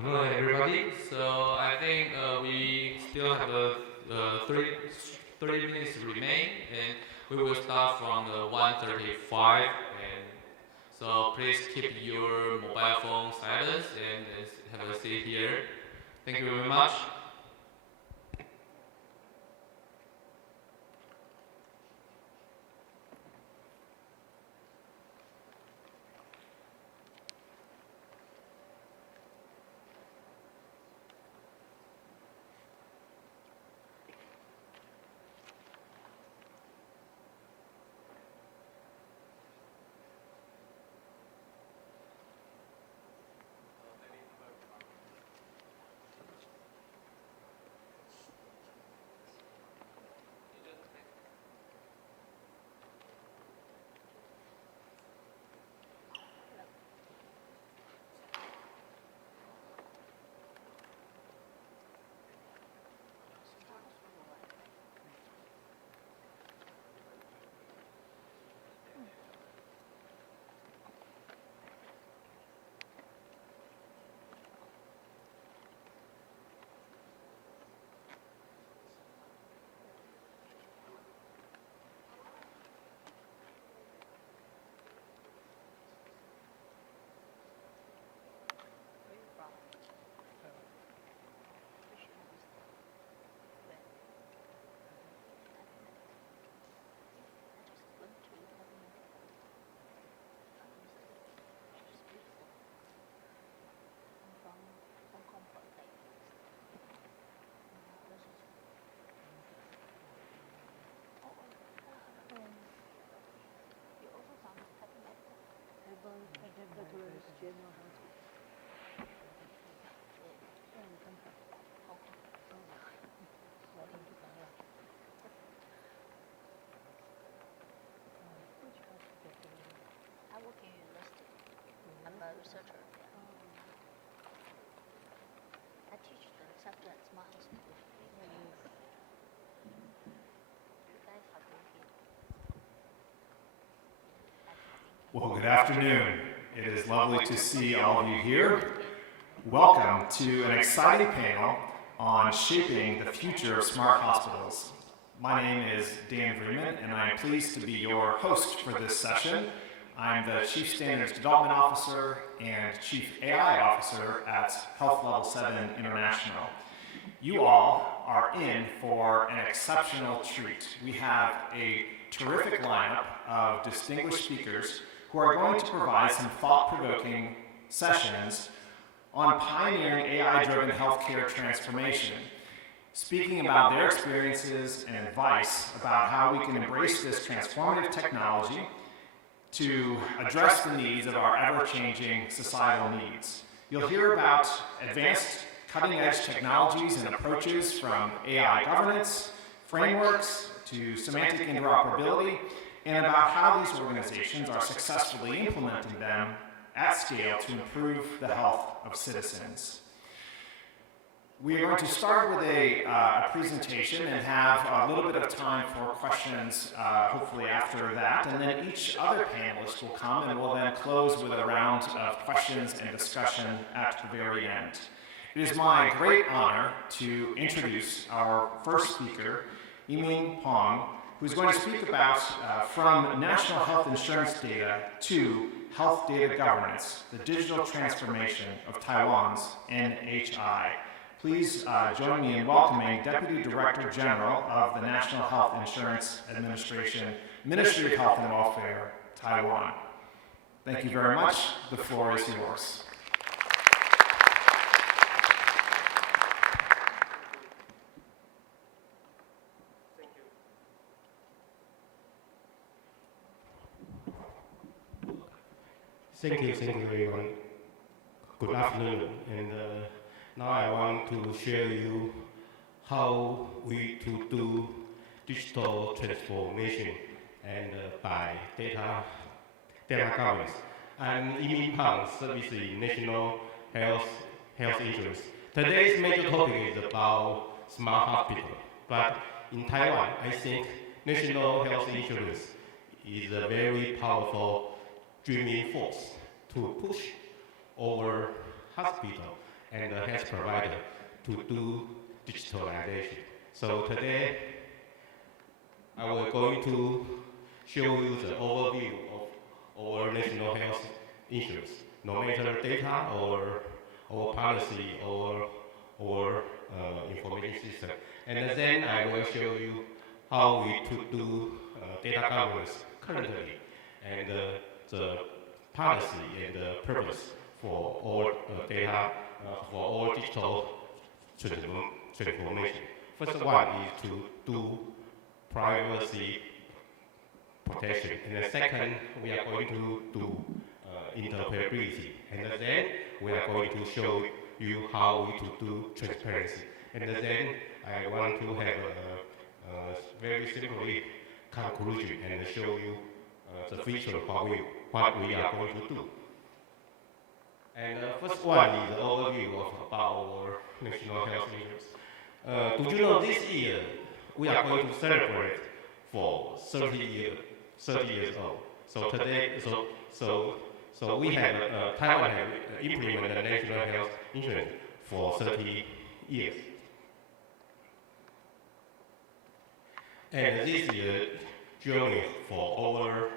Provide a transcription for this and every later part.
Hello everybody. So I think we still have 30 minutes remain, and we will start from the 1:35. And so please keep your mobile phone silent and have a seat here. Thank you very much. I work in university. I'm a researcher. I teach the subject smart hospital. You guys have been here. Well, good afternoon. It is lovely to see all of you here. Welcome to an exciting panel on shaping the future of smart hospitals. My name is Dan Freeman, and I am pleased to be your host for this session. I'm the Chief Standards Development Officer and Chief AI Officer at Health Level 7 International. You all are in for an exceptional treat. We have a terrific lineup of distinguished speakers who are going to provide some thought-provoking sessions on pioneering AI-driven healthcare transformation, speaking about their experiences and advice about how we can embrace this transformative technology to address the needs of our ever-changing societal needs. You'll hear about advanced cutting-edge technologies and approaches from AI governance, frameworks, to semantic interoperability, and about how these organizations are successfully implementing them at scale to improve the health of citizens. We are going to start with a presentation and have a little bit of time for questions, hopefully after that, and then each other panelist will come and we'll then close with a round of questions and discussion at the very end. It is my great honor to introduce our first speaker, Yiming Peng, who's going to speak about from national health insurance data to health data governance, the digital transformation of Taiwan's NHI. Please join me in welcoming Deputy Director General of the National Health Insurance Administration, Ministry of Health and Welfare, Taiwan. Thank you very much. The floor is yours. Thank you, everyone. Good afternoon, and now I want to share you how we to do digital transformation and by data governance. I'm Yiming Peng, service in National Health Insurance. Today's major topic is about smart hospital, but in Taiwan, I think National Health Insurance is a very powerful driving force to push our hospital and the health provider to do digitalization. So today, I will going to show you the overview of our national health insurance, no matter data or policy or information system. And then I will show you how we to do data governance currently and the policy and the purpose for all data, for all digital transformation. First one is to do privacy protection, and the second we are going to do interoperability, and then we are going to show you how we to do transparency, and then I want to have a very simply conclusion and show you the future of what we are going to do. And first one is the overview of about our national health insurance. Do you know this year we are going to celebrate for 30 years old. So today, so we have Taiwan have implemented the national health insurance for 30 years. And this year journey for our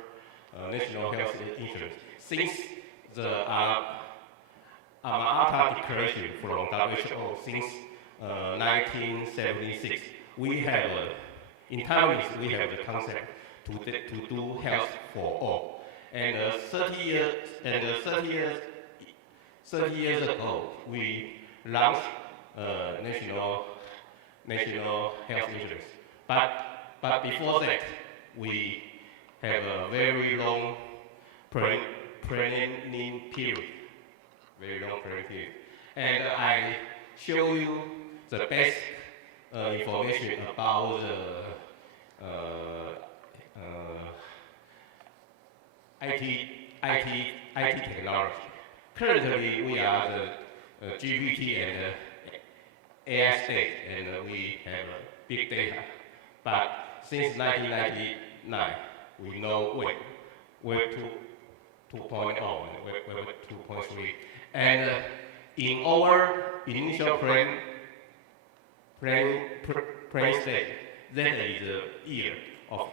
national health insurance since the AMATA declaration from WHO since 1976, we have in Taiwan we have the concept to do health for all. And 30 years ago, we launched national health insurance. But before that, we have a very long planning period. And I show you the best information about the IT technology. Currently, we are the GPT and AI state, and we have big data. But since 1999, we know Web 2.0 and Web 2.3. And in our initial plan stage, that is the year of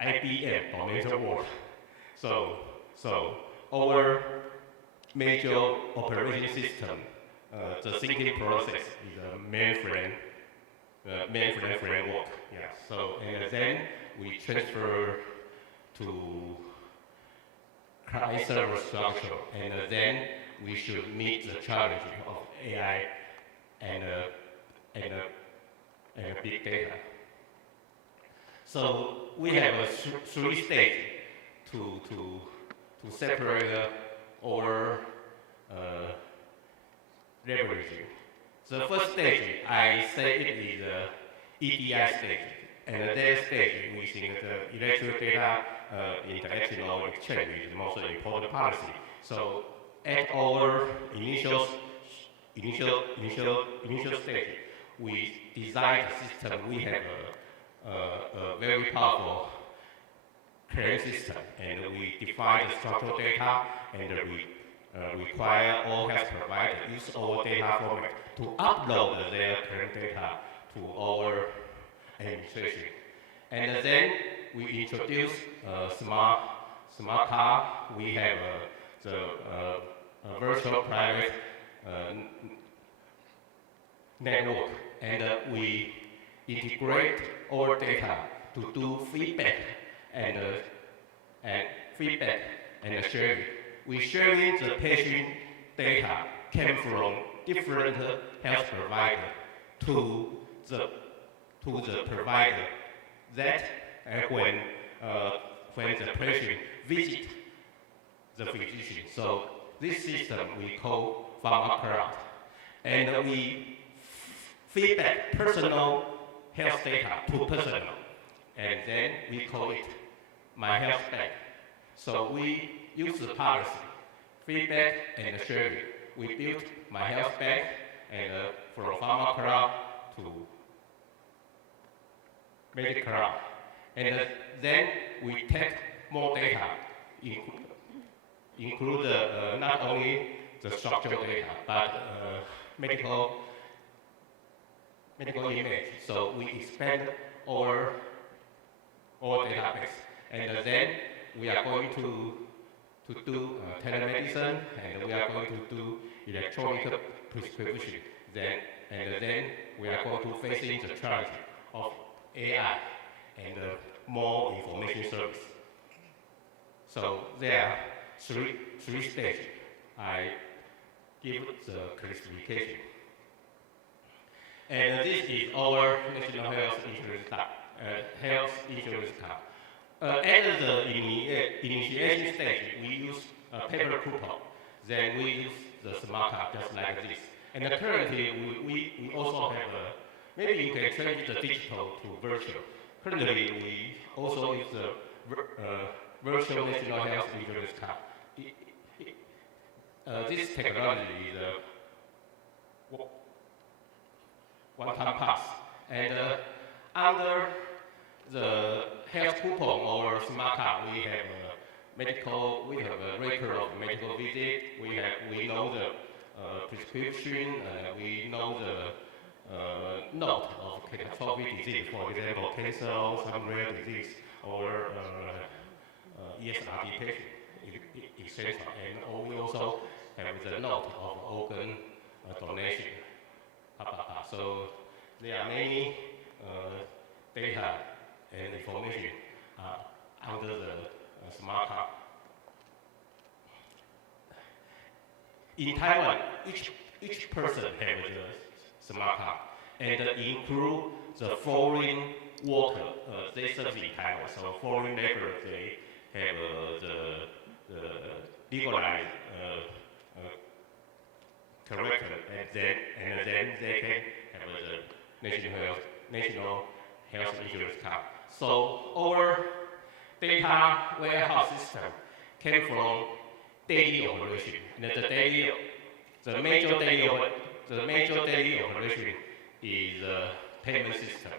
IBM, Augmented World. So our major operating system, the thinking process is a mainframe framework. Yeah. So and then we transfer to client server structure, and then we should meet the challenge of AI and big data. So we have a three stages to separate our leveraging. The first stage, I say it is the EDI stage, and that stage we think the electric data international exchange is the most important policy. So at our initial stage, we design a system. We have a very powerful clearing system, and we define the structural data, and we require all health providers use our data format to upload their current data to our administration. And then we introduce smart card. We have the virtual private network, and we integrate our data to do feedback and sharing. We sharing the patient data came from different health providers to the provider that when the patient visit the physician. So this system we call PharmaCloud, and we feedback personal health data to personal, and then we call it My Health Bank. So we use the policy, feedback and sharing. We built My Health Bank and from PharmaCloud to MediCloud. And then we take more data, include not only the structural data, but medical image. So we expand our database, and then we are going to do telemedicine, and we are going to do electronic prescription. Then we are going to face in the challenge of AI and more information service. So there are three stages. I give the classification. And this is our national health insurance card. At the initiation stage, we use a paper coupon. Then we use the smart card just like this. And currently, we also have maybe you can change the digital to virtual. Currently, we also use the virtual national health insurance card. This technology is a one-time pass. And under the health coupon or smart card, we have a record of medical visit. We know the prescription. We know the note of catastrophic disease, for example, cancer or some rare disease, or ESRD patient, etc. And we also have the note of organ donation. So there are many data and information under the smart card. In Taiwan, each person has the smart card, and include the foreign worker. They serve in Taiwan, so foreign laborers, they have the legalized character, and then they can have the national health insurance card. So our data warehouse system came from daily operation. And the major daily operation is the payment system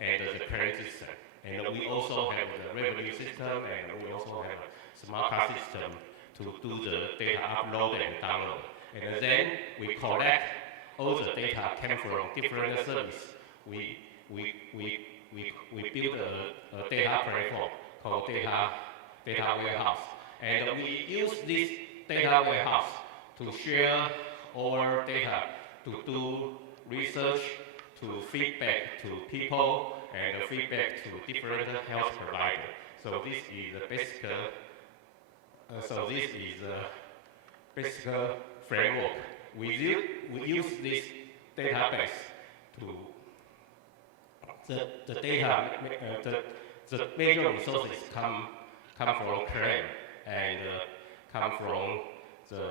and the credit system. And we also have the revenue system, and we also have a smart card system to do the data upload and download. And then we collect all the data came from different services. We build a data platform called data warehouse. And we use this data warehouse to share our data, to do research, to feedback to people, and feedback to different health providers. So this is the basic framework. We use this database to the data. The major resources come from claim and come from the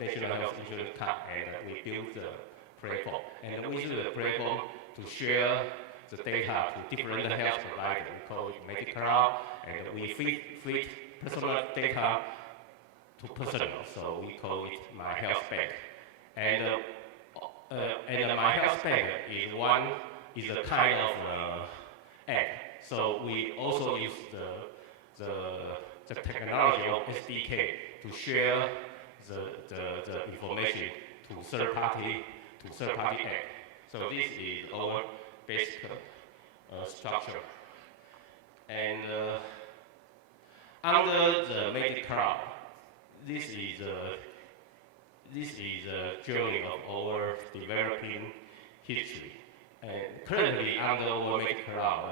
national health insurance card, and we build the platform. And we use the platform to share the data to different health providers. We call it MediCloud, and we feed personal data to personal, so we call it My Health Bank. And My Health Bank is a kind of app. So we also use the technology of SDK to share the information to third party app. So this is our basic structure. And under the MediCloud, this is a journey of our developing history. And currently, under our MediCloud,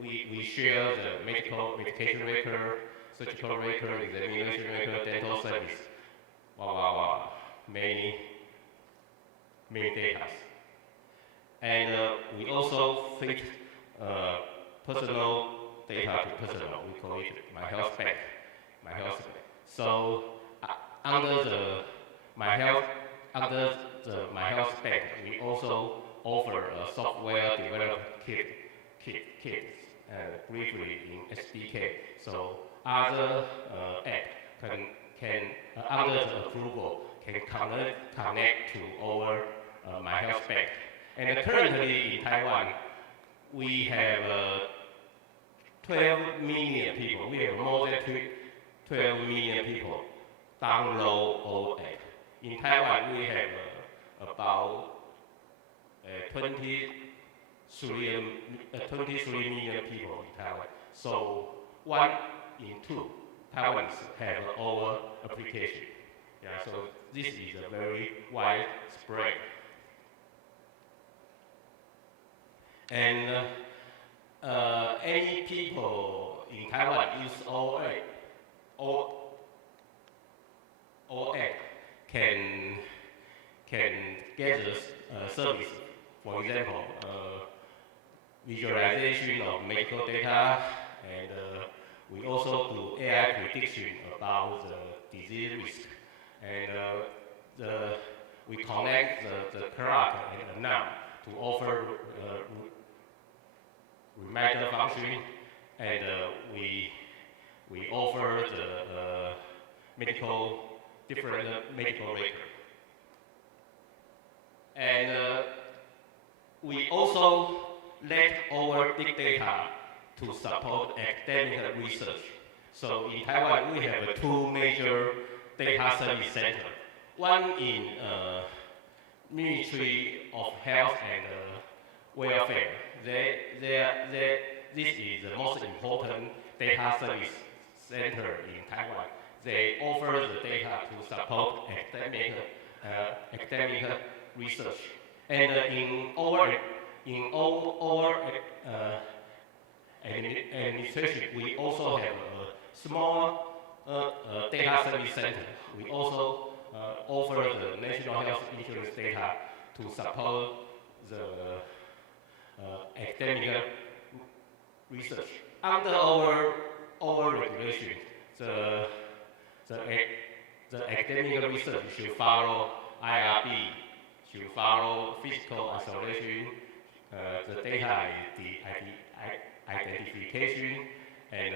we share the medication record, surgical record, examination record, dental service. Many data. And we also feed personal data to personal. We call it My Health Bank. So under the My Health Bank, we also offer a software development kit, briefly in SDK. So other app can under the approval can connect to our My Health Bank. And currently in Taiwan, we have 12 million people. We have more than 12 million people download our app. in Taiwan, we have about 23 million people in Taiwan. So 1 in 2 Taiwanese have our application. Yeah, so this is a very widespread. And any people in Taiwan use OA can get the service. For example, visualization of medical data, and we also do AI prediction about the disease risk. And we connect the clock and the noun to offer reminder function, and we offer the different medical record. And we also let our big data to support academic research. So in Taiwan, we have 2 major data service centers. One in Ministry of Health and Welfare. This is the most important data service center in Taiwan. They offer the data to support academic research. And in our administration, we also have a small data service center. We also offer the national health insurance data to support the academic research. Under our regulation, the academic research should follow IRB, should follow physical isolation. The data is the identification, and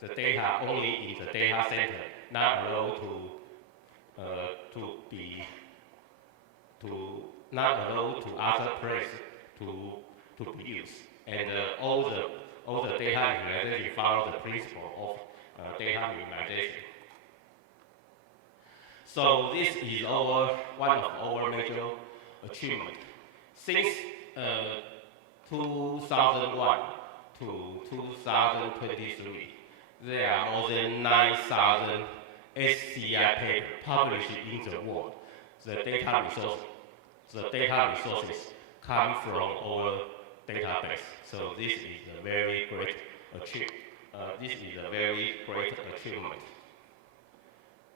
the data only in the data center, not allowed to other place to be used. And all the data minimization follow the principle of data minimization. So this is one of our major achievements. Since 2001 to 2023, there are more than 9,000 SCI papers published in the world. The data resources come from our database. So this is a very great achievement.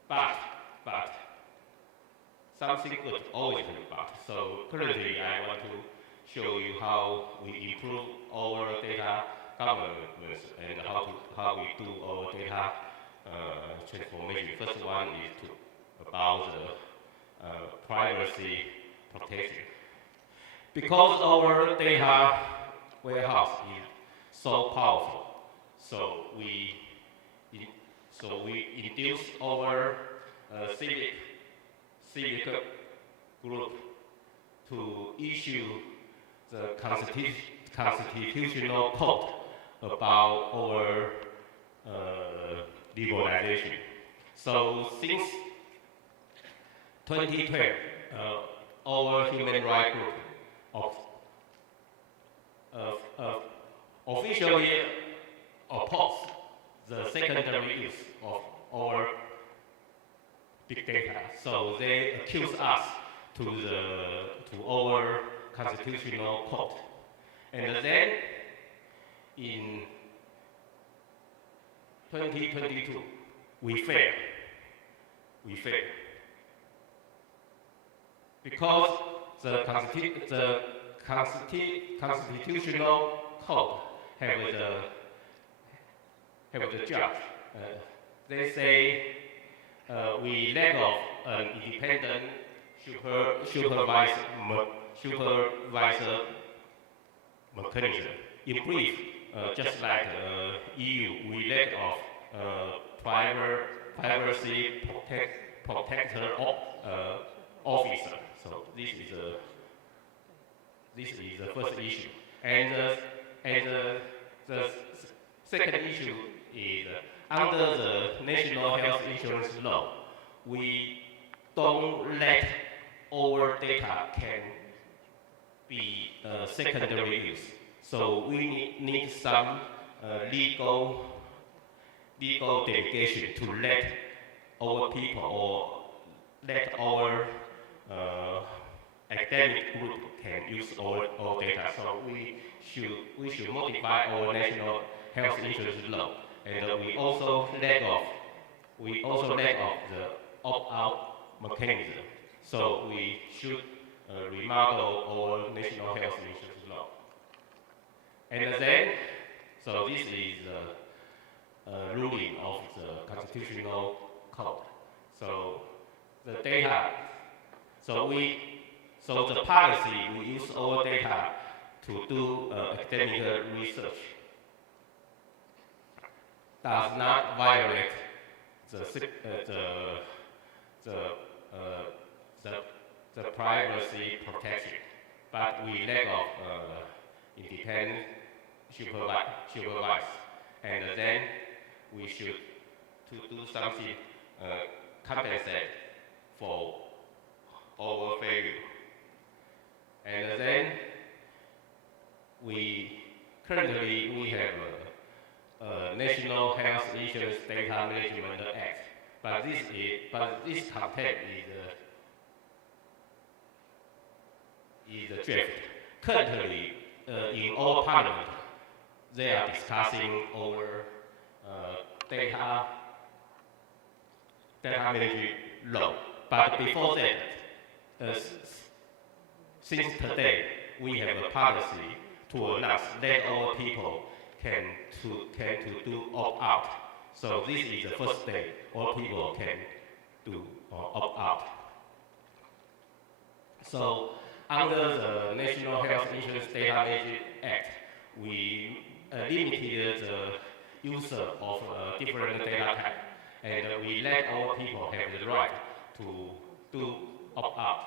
But something could always be but. So currently, I want to show you how we improve our data governance and how we do our data transformation. First one is about the privacy protection. Because our data warehouse is so powerful, so we induce our civic group to issue the constitutional code about our legalization. So since 2012, our human rights group officially opposed the secondary use of our big data. So they accuse us to our constitutional code. And then in 2022, we failed. Because the constitutional code have the judge. They say we lack of an independent supervisor mechanism. In brief, just like EU, we lack of privacy protector officer. So this is the first issue. And the second issue is under the National Health Insurance Law, we don't let our data can be secondary use. So we need some legal delegation to let our people or let our academic group can use our data. So we should modify our national health insurance law, and we also let off the opt-out mechanism. So we should remodel our national health insurance law. And then, so this is the ruling of the constitutional code. So the data, so the policy, we use our data to do academic research, does not violate the privacy protection, but we lack of independent supervise, and then we should to do something compensate for our failure. And then currently we have a National Health Insurance Data Management Act, but this content is a draft. Currently, in our parliament, they are discussing our data management law. But before that, since today, we have a policy to announce that our people can do opt-out. So this is the first day all people can do opt-out. So under the National Health Insurance Data Management Act, we limited the use of different data types, and we let our people have the right to do opt-out.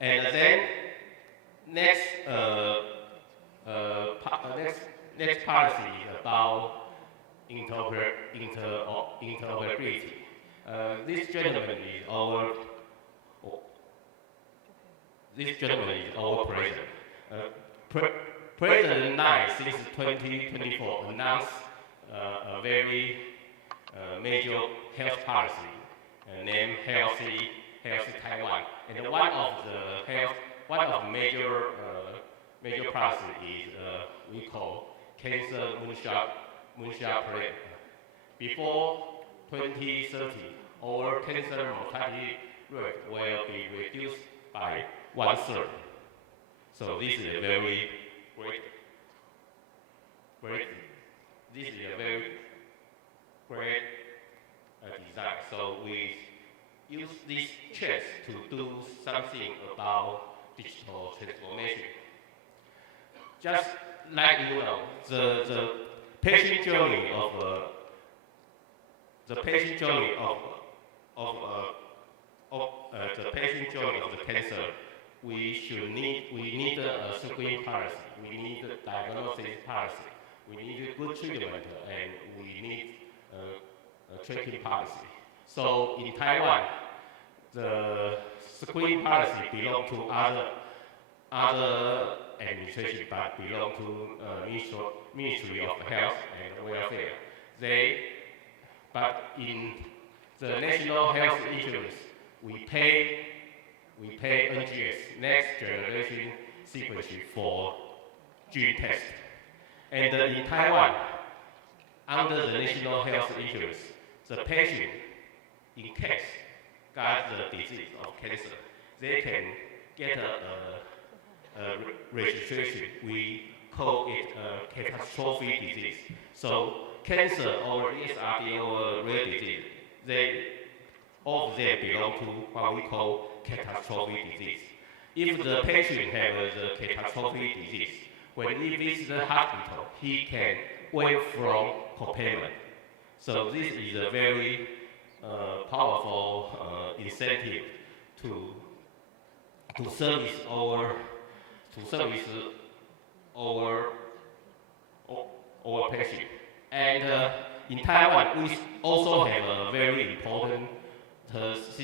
And then next policy is about interoperability. This gentleman is our president. President Nye, since 2024, announced a very major health policy named Healthy Taiwan. And one of the major policy is we call Cancer Moonshot Plan. Before 2030, our cancer mortality rate will be reduced by 1/3. So this is a very great design. So we use this chance to do something about digital transformation. Just like you know, the patient journey of the cancer, we need a screening policy, we need a diagnosis policy, we need a good treatment, and we need a tracking policy. So in Taiwan, the screening policy belong to other administration, but belong to Ministry of Health and Welfare. But in the National Health Insurance, we pay NGS, Next Generation Sequencing, for gene test. And in Taiwan, under the National Health Insurance, the patient, in case got the disease of cancer, they can get a registration. We call it a catastrophic disease. So cancer or ESRD or rare disease, all of them belong to what we call catastrophic disease. If the patient has a catastrophic disease, when he visits the hospital, he can waive from copayment. So this is a very powerful incentive to service our patient. And in Taiwan, we also have a very important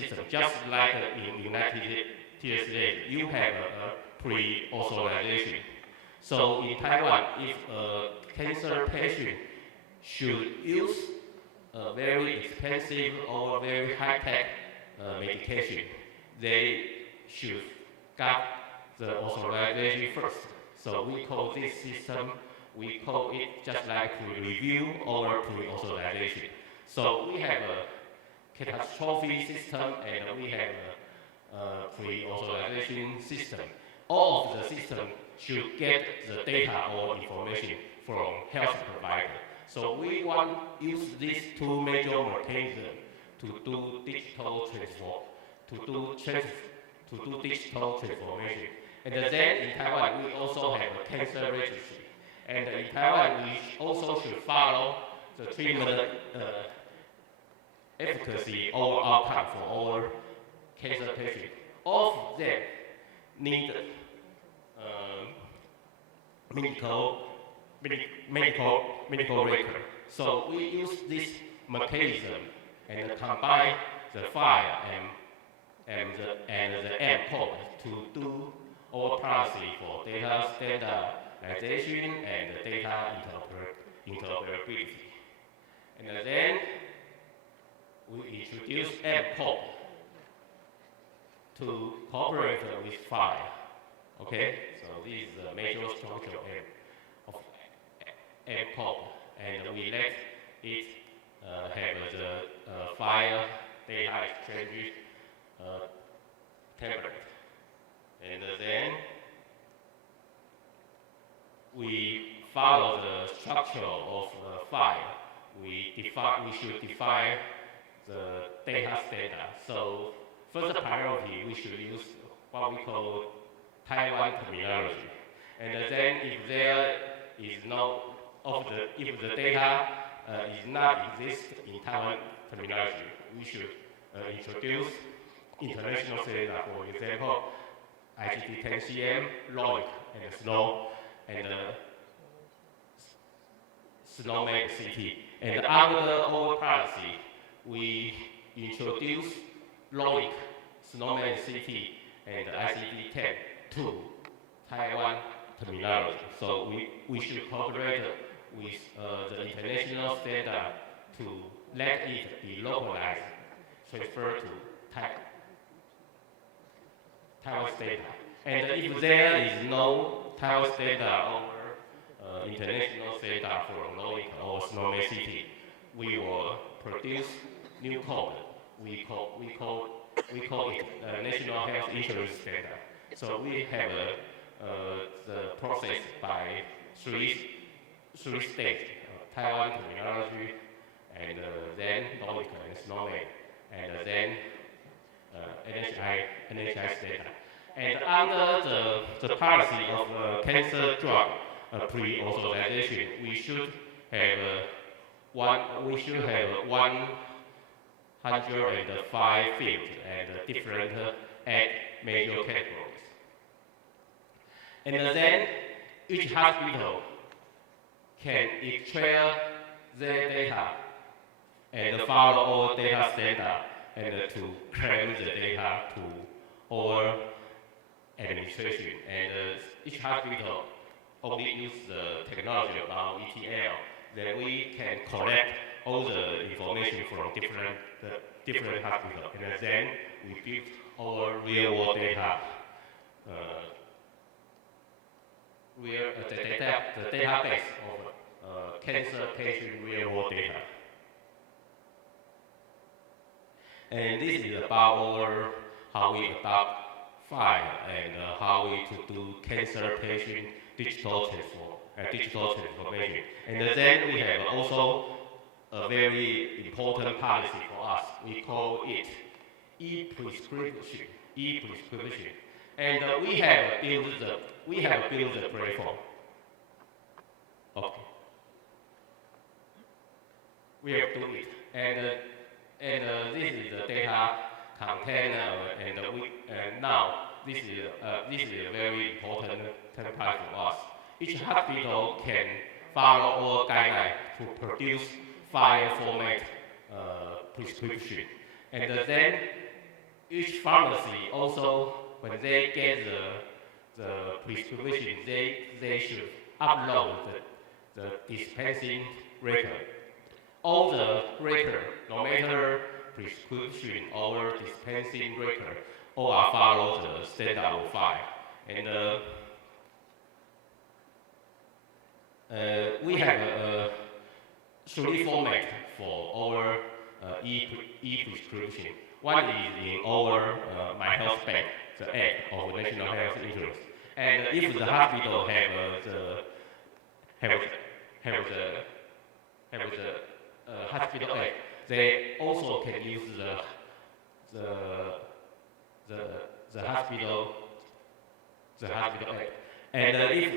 system, just like in United States, you have a pre-authorization. So in Taiwan, if a cancer patient should use a very expensive or very high-tech medication, they should get the authorization first. So we call this system, we call it just like pre-review or pre-authorization. So we have a catastrophe system and we have a pre-authorization system. All of the system should get the data or information from health provider. So we want to use these two major mechanisms to do digital digital transformation. And then in Taiwan, we also have a cancer registry. And in Taiwan, we also should follow the treatment efficacy or outcome for all cancer patients. All of them need medical record. So we use this mechanism and combine the file and the M code to do all policy for data standardization and data interoperability. And then we introduce M code to cooperate with file. Okay, so this is the major structure of M code, and we let it have the file data exchange template. And then we follow the structure of the file. We should define the data standard. So first priority, we should use what we call Taiwan terminology. And then if there is if the data is not exist in Taiwan terminology, we should introduce international standard. For example, IGD-10cm, LOIC, and SNOW, and SNOWMED CT. And under our policy, we introduce LOIC, SNOWMED CT, and ICD-10 to Taiwan terminology. So we should cooperate with the international standard to let it be localized, transferred to Taiwan standard. And if there is no Taiwan standard or international standard for LOIC or SNOWMED CT, we will produce new code. We call it National Health Insurance Standard. So we have the process by three stages: Taiwan terminology, and then LOIC and SNOWMED, and then NHI standard. And under the policy of cancer drug pre-authorization, we should have 105 fields and different 8 major categories. And then each hospital can extract their data and follow all data standard and to claim the data to all administration. And each hospital only use the technology about ETL. Then we can collect all the information from different hospitals, and then we build our real-world data, the database of cancer patient real-world data. And this is about how we adopt file and how we to do cancer patient digital transformation. And then we have also a very important policy for us. We call it e-prescription. And we have built the platform. Okay. We have done it, and this is the data container, and now this is a very important part for us. Each hospital can follow our guidelines to produce file format prescription, and then each pharmacy also, when they get the prescription, they should upload the dispensing record. All the record, no matter prescription or dispensing record, all are follow the standard 05. And we have three format for our e-prescription. One is in our My Health Bank, the app of National Health Insurance. And if the hospital have the hospital app, they also can use the hospital app. And if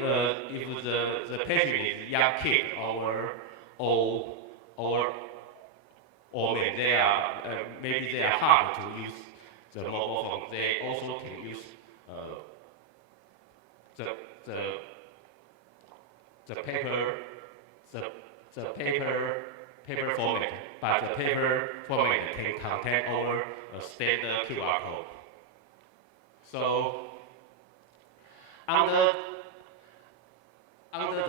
the patient is young kid or maybe they are hard to use the mobile phone, they also can use the paper format, but the paper format can contain our standard QR code. So under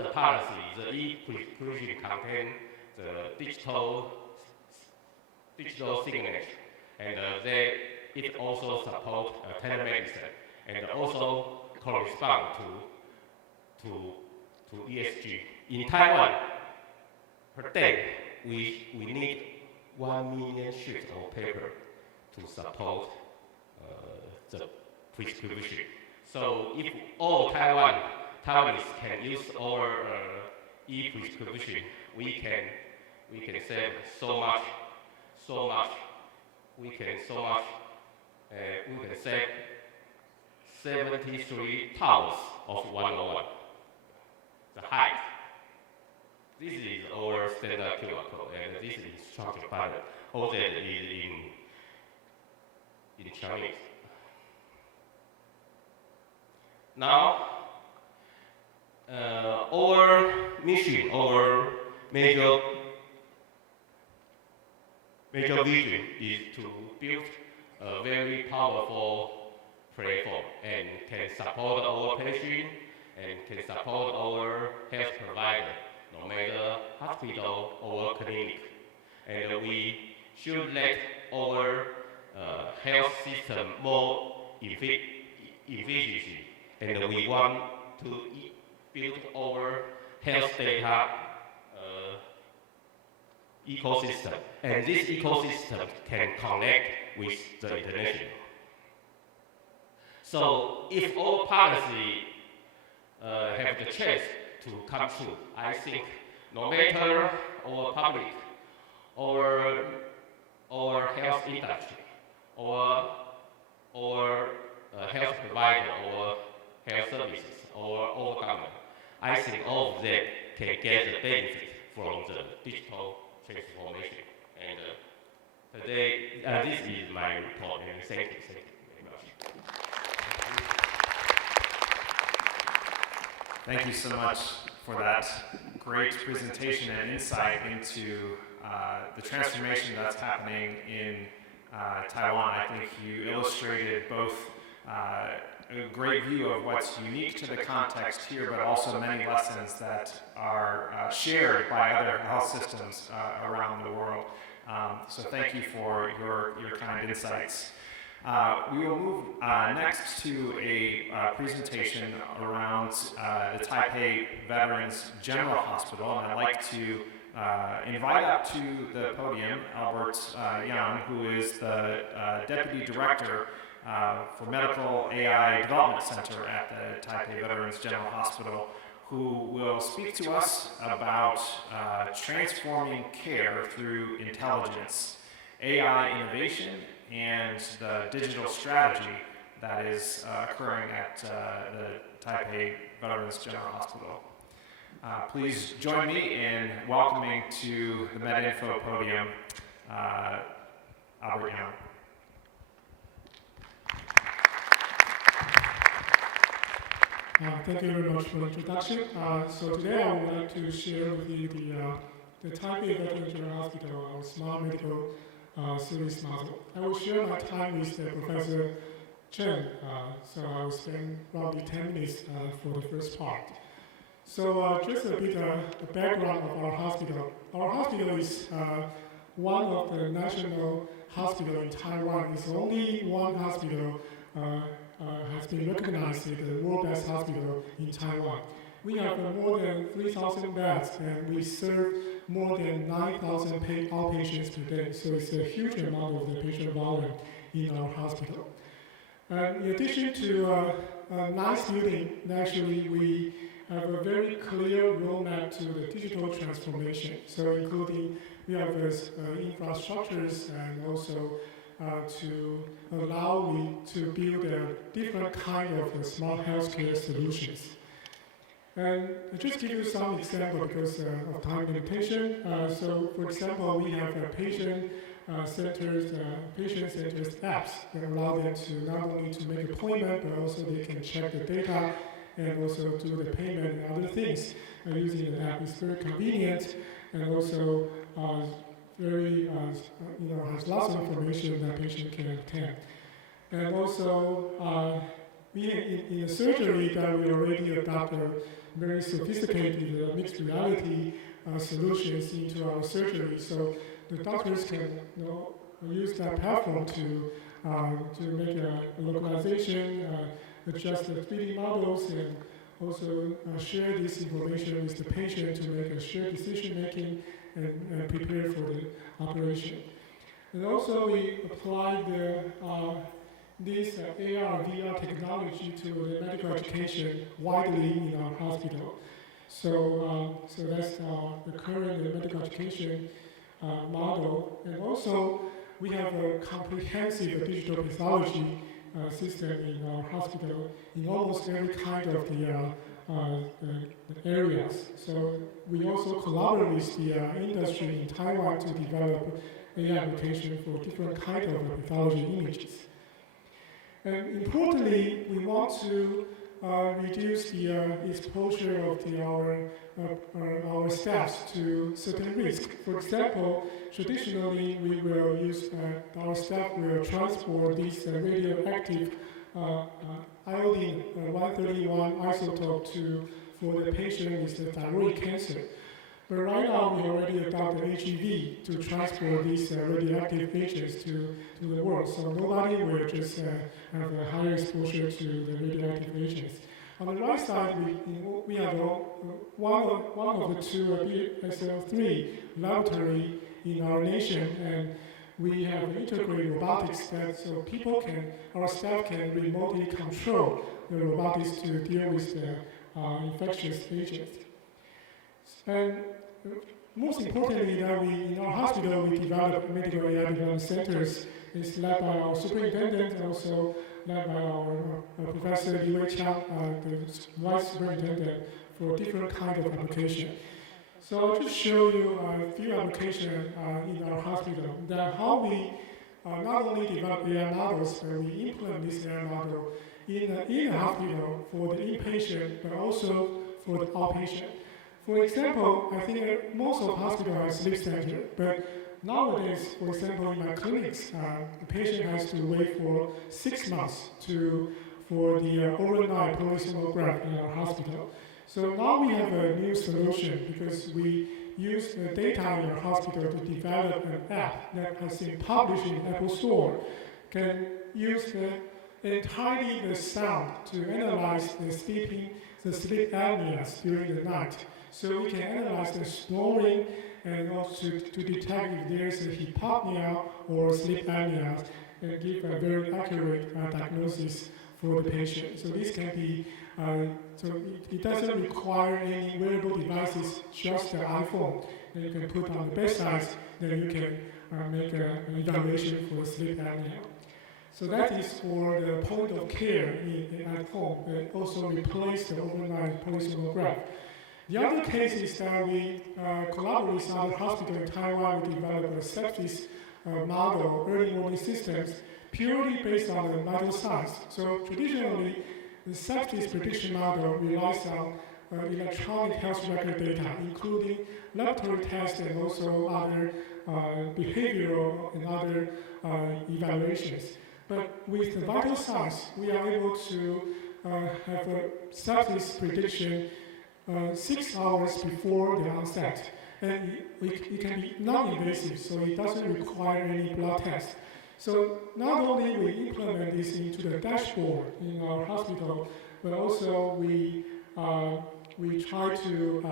the policy, the e-prescription contains the digital signature, and it also supports telemedicine, and also correspond to ESG. In Taiwan, per day, we need 1 million sheets of paper to support the prescription. So if all Taiwanese can use our e-prescription, we can save so much. We can save 73 tons of 101. The height. This is our standard QR code, and this is instruction pattern. All that is in Chinese. Now, our mission, our major vision is to build a very powerful platform and can support our patient and can support our health provider, no matter hospital or clinic. And we should let our health system more efficiency. And we want to build our health data ecosystem. And this ecosystem can connect with the international. So if all policy have the chance to come true, I think no matter our public or health industry or health provider or health services or government, I think all of them can get the benefit from the digital transformation. And today, this is my report, and thank you very much. Thank you so much for that great presentation and insight into the transformation that's happening in Taiwan. I think you illustrated both a great view of what's unique to the context here, but also many lessons that are shared by other health systems around the world. So thank you for your kind insights. We will move next to a presentation around the Taipei Veterans General Hospital, and I'd like to invite up to the podium Albert Yang, who is the Deputy Director for Medical AI Development Center at the Taipei Veterans General Hospital, who will speak to us about transforming care through intelligence, AI innovation, and the digital strategy that is occurring at the Taipei Veterans General Hospital. Please join me in welcoming to the MedInfo podium, Albert Yang. Thank you very much for the introduction. So today I would like to share with you the Taipei Veterans General Hospital, our smart medical series model. I will share my time with Professor Chen, so I will spend roughly 10 minutes for the first part. So just a bit the background of our hospital. Our hospital is one of the national hospitals in Taiwan. It's only one hospital has been recognized as the world best hospital in Taiwan. We have more than 3,000 beds, and we serve more than 9,000 outpatients per day. So it's a huge amount of the patient volume in our hospital. In addition to a nice building, actually we have a very clear roadmap to the digital transformation. So including we have infrastructures and also to allow me to build a different kind of smart healthcare solutions. And I'll just give you some example because of time limitation. So for example, we have patient-centered apps that allow them to not only to make appointment, but also they can check the data and also do the payment and other things using the app. It's very convenient and also very, has lots of information that patient can obtain. And also, in the surgery that we already adopted very sophisticated mixed reality solutions into our surgery, so the doctors can use that platform to make a localization, adjust the 3D models, and also share this information with the patient to make a shared decision making and prepare for the operation. And also we applied this AR, VR technology to the medical education widely in our hospital. So that's the current medical education model. And also we have a comprehensive digital pathology system in our hospital in almost every kind of the areas. So we also collaborate with the industry in Taiwan to develop AI application for different kind of pathology images. And importantly, we want to reduce the exposure of our staffs to certain risks. For example, traditionally we will use our staff will transport this radioactive iodine-131 isotope for the patient with the thyroid cancer. But right now we already adopted HEV to transport these radioactive agents to the world, so nobody will just have a higher exposure to the radioactive agents. On the right side, we have one of the two BSL-3 laboratory in our nation, and we have integrated robotics so our staff can remotely control the robotics to deal with the infectious agents. And most importantly, that in our hospital we develop medical AI development centers. It's led by our superintendent and also led by our Professor Liu Weiqiang, the vice superintendent for different kind of application. So I'll just show you a few applications in our hospital. That how we not only develop AI models, but we implement this AI model in the hospital for the inpatient, but also for the outpatient. For example, I think most of hospitals have sleep center, but nowadays, for example, in my clinics, the patient has to wait for 6 months for the overnight polysomnograph in our hospital. So now we have a new solution because we use the data in our hospital to develop an app that has been published in Apple Store, can use entirely the sound to analyze the sleep apneas during the night. So we can analyze the snoring and also to detect if there's a hypopnea or sleep apnea and give a very accurate diagnosis for the patient. So this can be, it doesn't require any wearable devices, just the iPhone. Then you can put on the bedside, then you can make an evaluation for sleep apnea. So that is for the point of care at home, but also replace the overnight polysomnograph. The other case is that we collaborate with other hospitals in Taiwan. We develop a sepsis model, early warning systems, purely based on the vital signs. So traditionally, the sepsis prediction model relies on electronic health record data, including laboratory tests and also other behavioral and other evaluations. But with the vital signs, we are able to have a sepsis prediction 6 hours before the onset. And it can be non-invasive, so it doesn't require any blood test. So not only we implement this into the dashboard in our hospital, but also we try to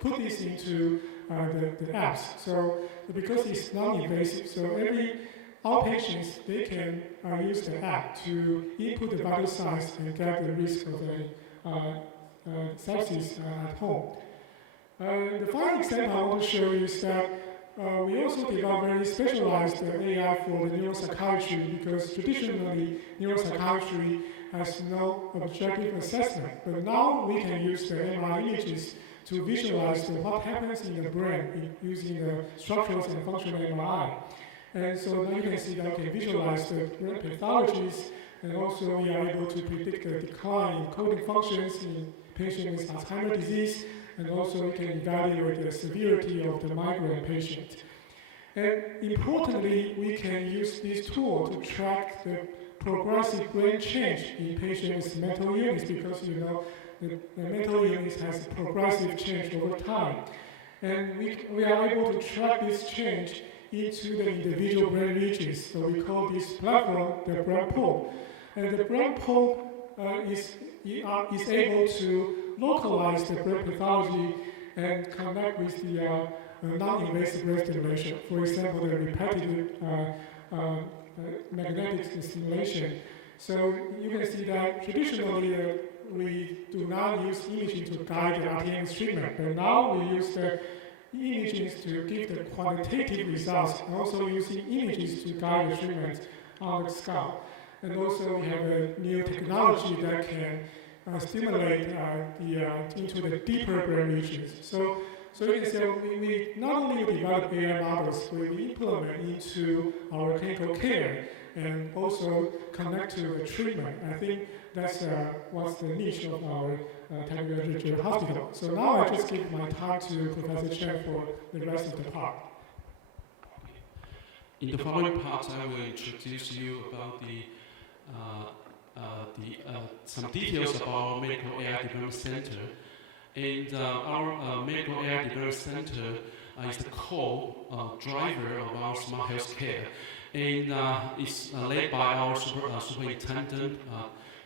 put this into the apps. So because it's non-invasive, so every outpatients, they can use the app to input the vital signs and get the risk of sepsis at home. The final example I want to show you is that we also develop very specialized AI for the neuropsychiatry, because traditionally neuropsychiatry has no objective assessment. But now we can use the MRI images to visualize what happens in the brain using the structural and functional MRI. And so now you can see that we can visualize the brain pathologies, and also we are able to predict the decline in coding functions in patients with Alzheimer's disease, and also we can evaluate the severity of the migraine patient. And importantly, we can use this tool to track the progressive brain change in patients with mental illness, because you know the mental illness has progressive change over time. And we are able to track this change into the individual brain regions. So we call this platform the brain pool. And the brain pool is able to localize the brain pathology and connect with the non-invasive brain stimulation. For example, the repetitive magnetic stimulation. So you can see that traditionally we do not use imaging to guide the RTMS treatment, but now we use the images to give the quantitative results, and also using images to guide the treatment on the scalp. And also we have a new technology that can stimulate into the deeper brain regions. So you can say we not only develop AI models, we implement into our clinical care and also connect to the treatment. I think that's what's the niche of our Taipei General Hospital. So now I just give my time to Professor Chen for the rest of the part. In the following part, I will introduce you about some details about our Medical AI Development Center. And our Medical AI Development Center is the core driver of our smart healthcare. And it's led by our superintendent,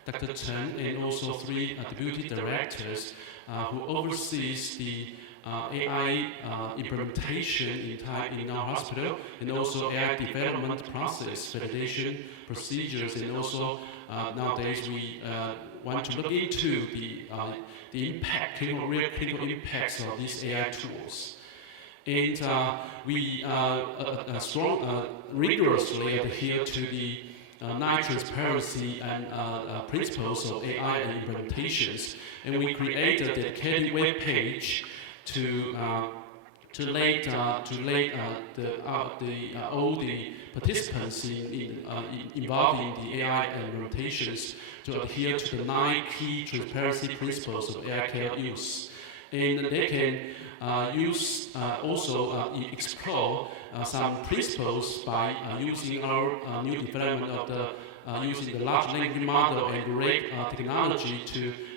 Dr. Chen, and also 3 deputy directors who oversees the AI implementation in our hospital, and also AI development process, validation procedures, and also nowadays we want to look into the impact, real clinical impacts of these AI tools. And we rigorously adhere to the 9 transparency and principles of AI and implementations, and we created a dedicated web page to let all the participants involved in the AI implementations to adhere to the 9 key transparency principles of AI care use. And they can explore some principles by using our new development of using the large language model and RAG technology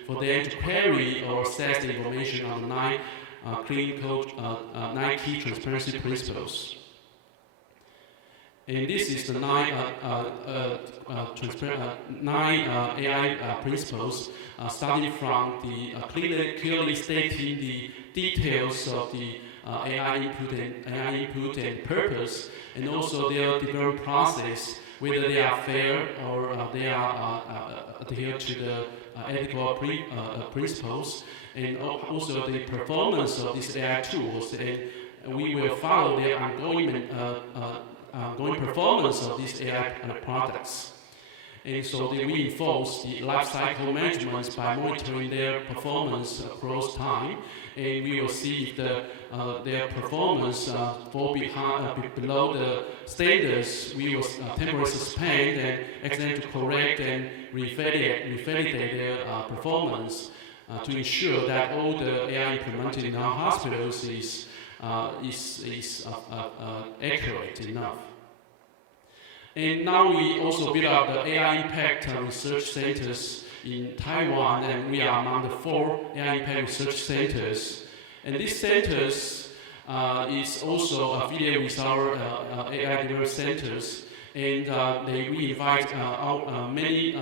for them to query or access the information on the 9 9 key transparency principles. And this is the 9 AI principles, starting from the clearly stating the details of the AI input and purpose, and also their development process, whether they are fair or they are adhere to the ethical principles, and also the performance of these AI tools. And we will follow the ongoing performance of these AI products. And so they reinforce the life cycle management by monitoring their performance across time, and we will see if their performance fall below the standards. We will temporarily suspend and accidentally correct and revalidate their performance. to ensure that all the AI implemented in our hospitals is accurate enough. And now we also build up the AI Impact Research Centers in Taiwan, and we are among the 4 AI Impact Research Centers. And these centers is also affiliated with our AI Development Centers, and we invite many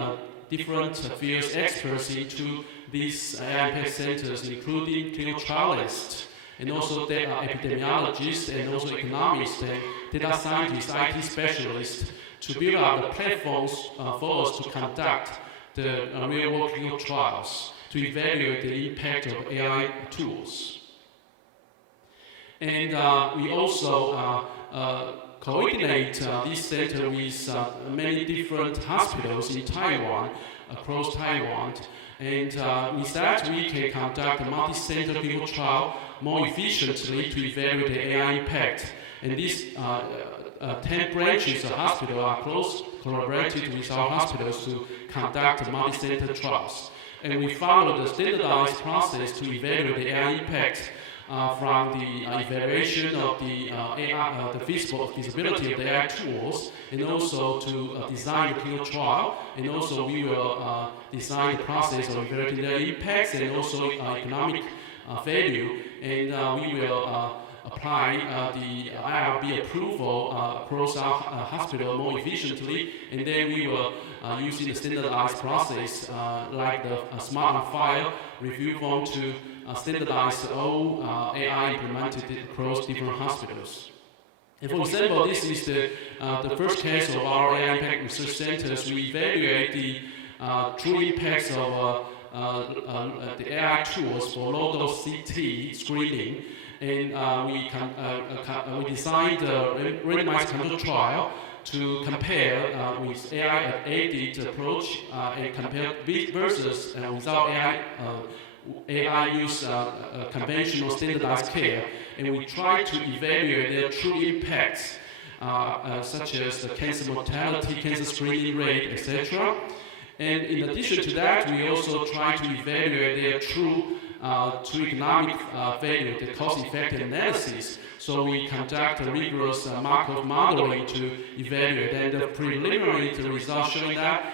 different fields experts into these AI Impact Centers, including clinical trialists, and also epidemiologists, and also economists, and data scientists, IT specialists, to build up the platforms for us to conduct the real-world clinical trials, to evaluate the impact of AI tools. And we also coordinate this center with many different hospitals in Taiwan, across Taiwan, and with that we can conduct a multi-center clinical trial more efficiently to evaluate the AI impact. And these 10 branches of hospital are close collaborated with our hospitals to conduct multi-center trials. And we follow the standardized process to evaluate the AI impact from the evaluation of the feasibility of the AI tools, and also to design the clinical trial, and also we will design the process of evaluating the impacts and also economic value, and we will apply the IRB approval across our hospital more efficiently, and then we will using the standardized process like the Smart on File review form to standardize all AI implemented across different hospitals. And for example, this is the first case of our AI Impact Research Centers. We evaluate the true impacts of the AI tools for low-dose CT screening, and we designed a randomized control trial to compare with AI-aided approach and compare versus without AI use conventional standardized care, and we try to evaluate their true impacts, such as the cancer mortality, cancer screening rate, etc. And in addition to that, we also try to evaluate their true economic value, the cost-effective analysis. So we conduct a rigorous Markov modeling to evaluate, and the preliminary results showing that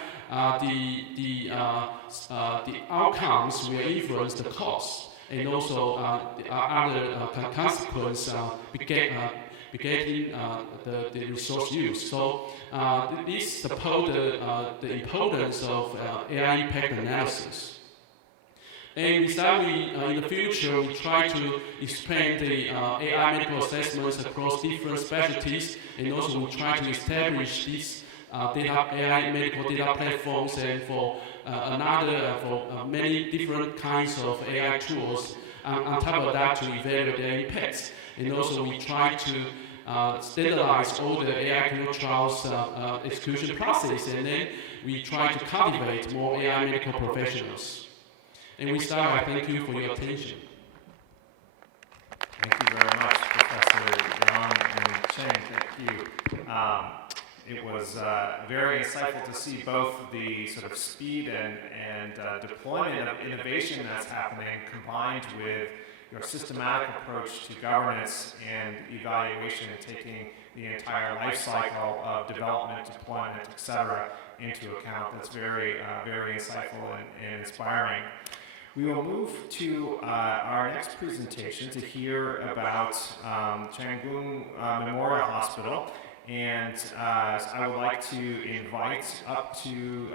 the outcomes will influence the cost, and also the other consequence begetting the resource use. So this supports the importance of AI impact analysis. And with that, in the future, we try to expand the AI medical assessments across different specialties, and also we try to establish these AI medical data platforms, and for many different kinds of AI tools on top of that to evaluate their impacts. And also we try to standardize all the AI clinical trials execution process, and then we try to cultivate more AI medical professionals. And with that, I thank you for your attention. Thank you very much, Professor Yang and Cheng. Thank you. It was very insightful to see both the sort of speed and deployment of innovation that's happening, combined with your systematic approach to governance and evaluation, and taking the entire life cycle of development, deployment, etc., into account. That's very, very insightful and inspiring. We will move to our next presentation to hear about Changgung Memorial Hospital, and I would like to invite up to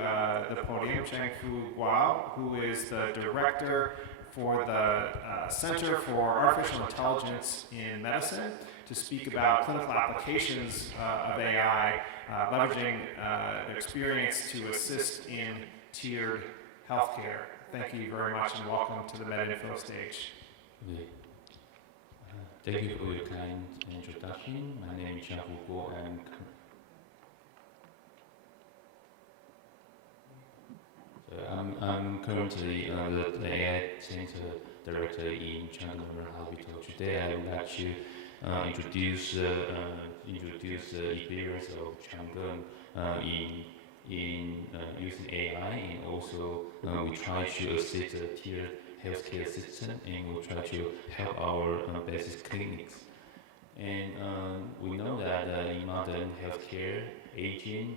the podium Cheng-Fu Guo, who is the director for the Center for Artificial Intelligence in Medicine, to speak about clinical applications of AI, leveraging experience to assist in tiered healthcare. Thank you very much, and welcome to the MedInfo stage. Okay. Thank you for your kind introduction. My name is Cheng-Fu Guo. I'm currently the AI Center Director in Changgung Memorial Hospital. Today I would like to introduce the experience of Changgung in using AI, and also we try to assist the tiered healthcare system, and we try to help our basic clinics. And we know that in modern healthcare, aging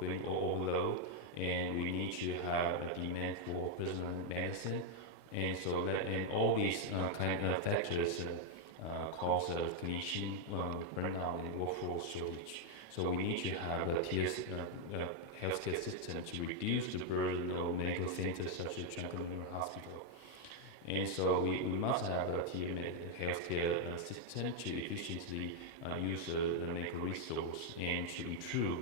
being overload, and we need to have a demand for personal medicine, and so that and all these kind of factors cause clinician burnout and workforce shortage. So we need to have a tiered healthcare system to reduce the burden of medical centers such as Changchun Memorial Hospital. And so we must have a tiered healthcare system to efficiently use the medical resource and to improve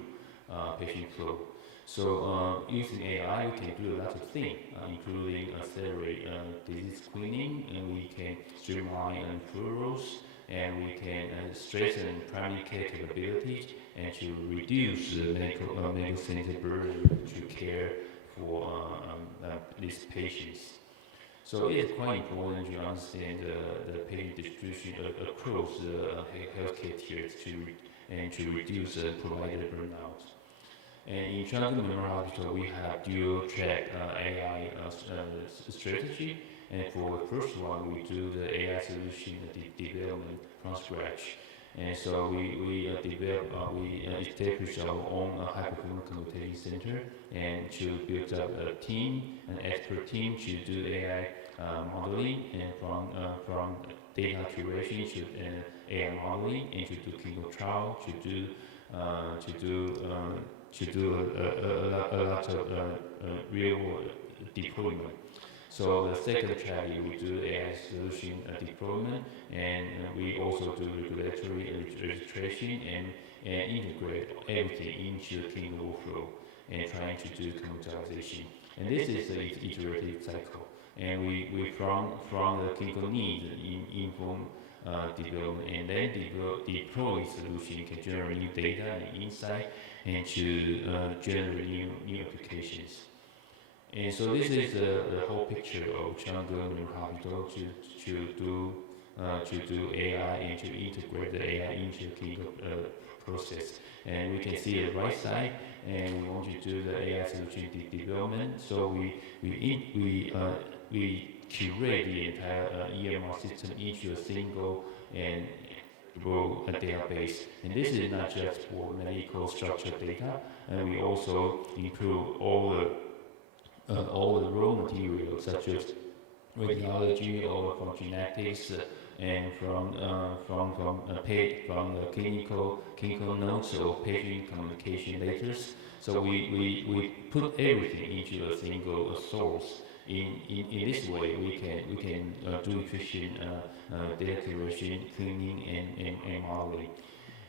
patient flow. So using AI, we can do a lot of things, including accelerate disease screening, and we can streamline referrals, and we can strengthen primary care capabilities, and to reduce the medical center burden to care for these patients. So it is quite important to understand the patient distribution across the healthcare tiers to reduce provider burnout. And in Changchun Memorial Hospital, we have dual-track AI strategy. And for the first one, we do the AI solution development from scratch. And so we establish our own high-performance computation center and to build up a team, an expert team to do AI modeling, and from data curation to AI modeling, and to do clinical trial, to do a lot of real deployment. So the second track, we do AI solution deployment, and we also do regulatory registration and integrate everything into the clinical workflow and trying to do commercialization. And this is an iterative cycle. And we from the clinical need inform development, and then deploy solution can generate new data and insight, and to generate new applications. And so this is the whole picture of Changchun Memorial Hospital to do AI and to integrate the AI into the clinical process. And we can see the right side, and we want to do the AI solution development. So we curate the entire EMR system into a single and raw database. And this is not just for medical structured data, and we also include all the raw materials such as radiology or from genetics and from the clinical notes or patient communication data. So we put everything into a single source. In this way, we can do efficient data curation, cleaning, and modeling.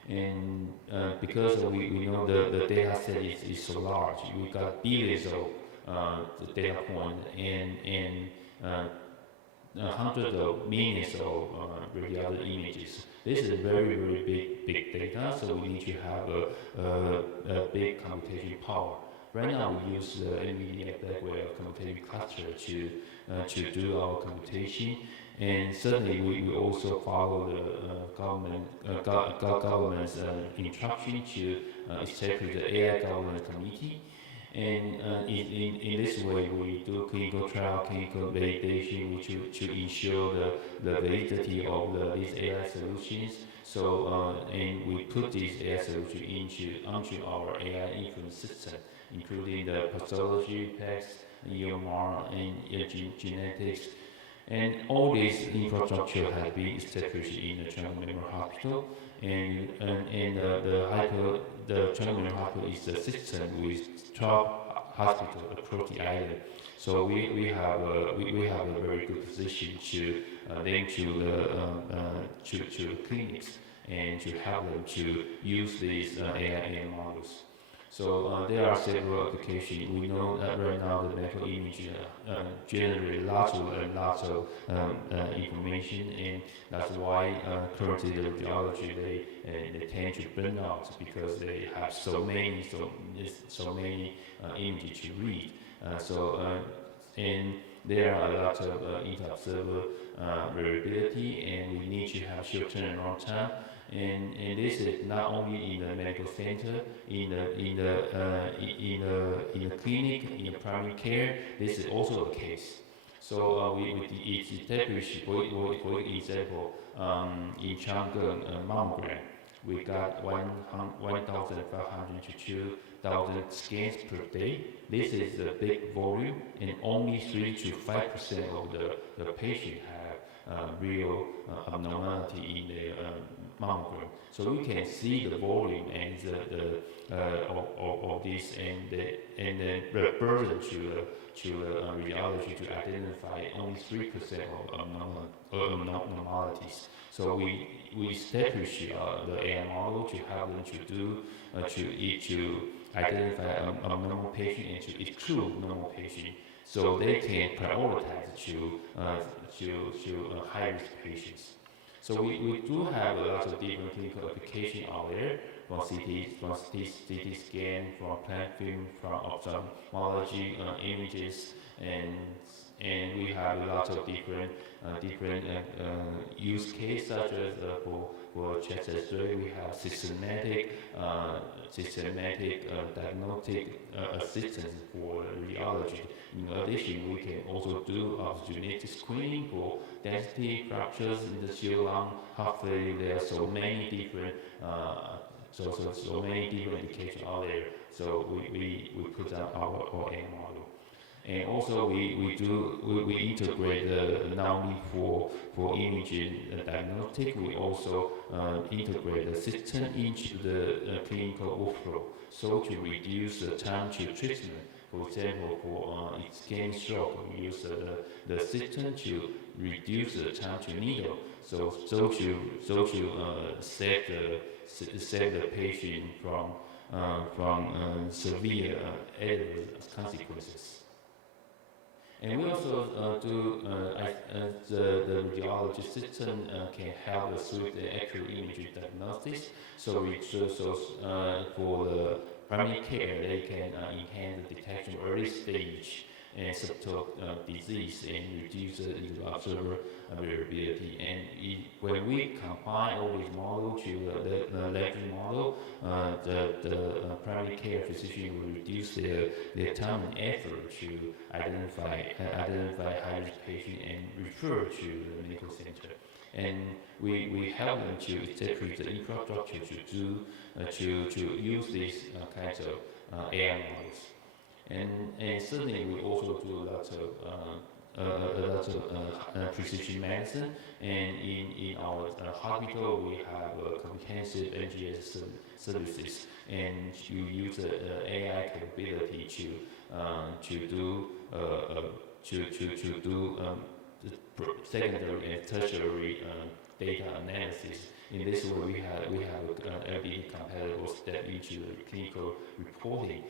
And because we know the data set is so large, we got billions of the data points and hundreds of millions of radiology images. This is very, very big data, so we need to have a big computation power. Right now, we use the NVIDIA Blackwell computation cluster to do our computation, and certainly we also follow the government's instruction to establish the AI governance committee. And in this way, we do clinical trial, clinical validation to ensure the validity of these AI solutions. So, and we put these AI solutions onto our AI influence system, including the pathology, PACS, EMR, and genetics. And all this infrastructure has been established in the Changchun Memorial Hospital. And the Changchun Memorial Hospital is a system with 12 hospitals across the island. So we have a very good position to link to the clinics and to help them to use these AI models. So there are several applications. We know that right now the medical image generate lots of information, and that's why currently the radiology they tend to burn out because they have so many images to read. And there are a lot of inter-observer variability, and we need to have short turnaround time. And this is not only in the medical center, in the clinic, in the primary care. This is also the case. So we established, for example, in Chang'e mammogram, we got 1,500 to 2,000 scans per day. This is a big volume, and only 3 to 5% of the patient have real abnormality in the mammogram. So we can see the volume and of this and the burden to radiology to identify only 3% of abnormalities. So we establish the AI model to help them to do to identify abnormal patient and to exclude normal patient, so they can prioritize to high risk patients. So we do have a lot of different clinical applications out there, from CT scan, from plain film, from ophthalmology images, and we have a lot of different use cases, such as for chest X-ray, we have systematic diagnostic assistance for radiology. In addition, we can also do genetic screening for density fractures in the shield lung, heart failure. There are so many different so many different indications out there. So we put out our AI model. And also we integrate not only for imaging diagnostic, we also integrate the system into the clinical workflow, so to reduce the time to treatment. For example, for skin stroke, we use the system to reduce the time to needle, so to save the patient from severe adverse consequences. And we also the radiology system can help us with the accurate imaging diagnostics. So for the primary care, they can enhance the detection of early stage and subtle disease and reduce the observer variability. And when we combine all these models to the leverage model, the primary care physician will reduce their time and effort to identify high-risk patient and refer to the medical center. And we help them to establish the infrastructure to use these kinds of AI models. And certainly we also do a lot of precision medicine, and in our hospital we have comprehensive NGS services, and you use the AI capability to do secondary and tertiary data analysis. In this way, we have LDD compatible step into the clinical reporting.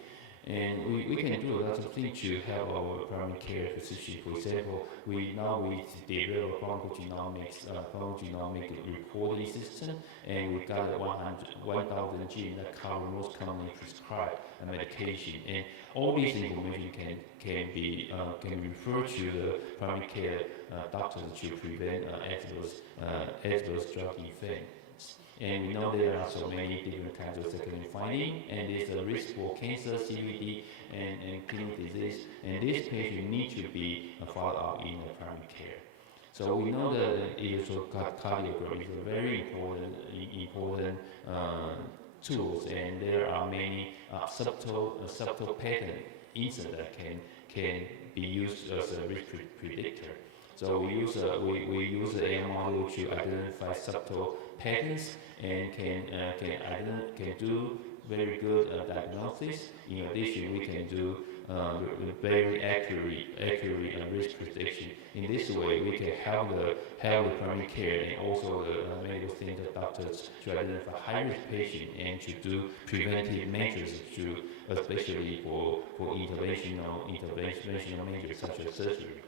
And we can do a lot of things to help our primary care physician. For example, we develop pharmacogenomic reporting system, and we got 1,000 genes that cover most commonly prescribed medication. And all these information can be referred to the primary care doctors to prevent adverse drug effects. And we know there are so many different kinds of secondary findings, and there's a risk for cancer, CVD, and kidney disease, and this patient needs to be followed up in the primary care. So we know that electrocardiogram is a very important tools, and there are many subtle pattern incidents that can be used as a risk predictor. So we use the AI model to identify subtle patterns and can do very good diagnosis. In addition, we can do very accurate risk prediction. In this way, we can help the primary care and also the medical center doctors to identify high-risk patients and to do preventive measures, especially for interventional measures such as surgery.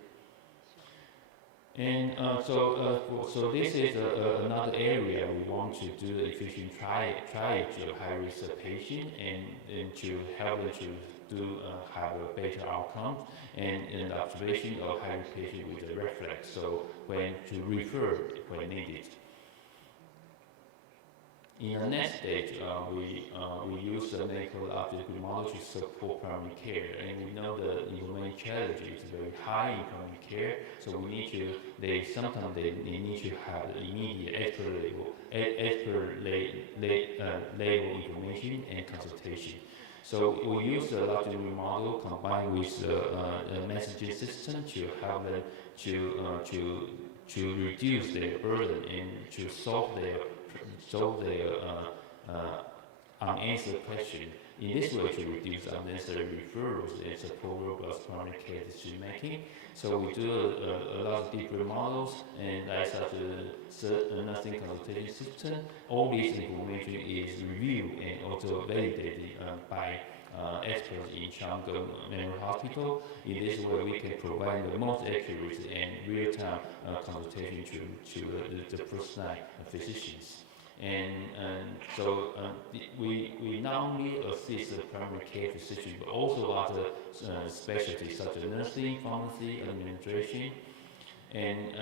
And so this is another area we want to do the efficient triage of high-risk patient and to help them to have a better outcome and observation of high-risk patient with a reflex, so when to refer when needed. In the next stage, we use the medical object model to support primary care, and we know the information challenge is very high in primary care, so we need to, sometimes they need to have the immediate expert level information and consultation. So we use the large language model combined with the messaging system to help them to reduce their burden and to solve their unanswered question. In this way, to reduce unnecessary referrals and support robust primary care decision making. So we do a lot of different models, and like such a nursing consultation system. All this information is reviewed and also validated by experts in Changchun Memorial Hospital. In this way, we can provide the most accurate and real-time consultation to the first-line physicians. And so we not only assist the primary care physician, but also other specialties such as nursing, pharmacy, administration. And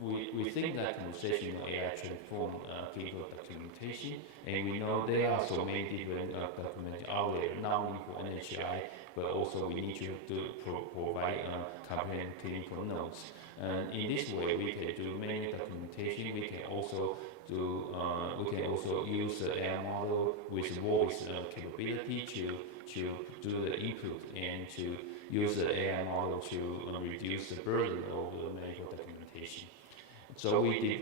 we think that conversational AI transform clinical documentation, and we know there are so many different documents out there, not only for NHI, but also we need to provide comprehensive clinical notes. And in this way, we can do many documentation. We can also use the AI model with voice capability to do the input and to use the AI model to reduce the burden of the medical documentation. So we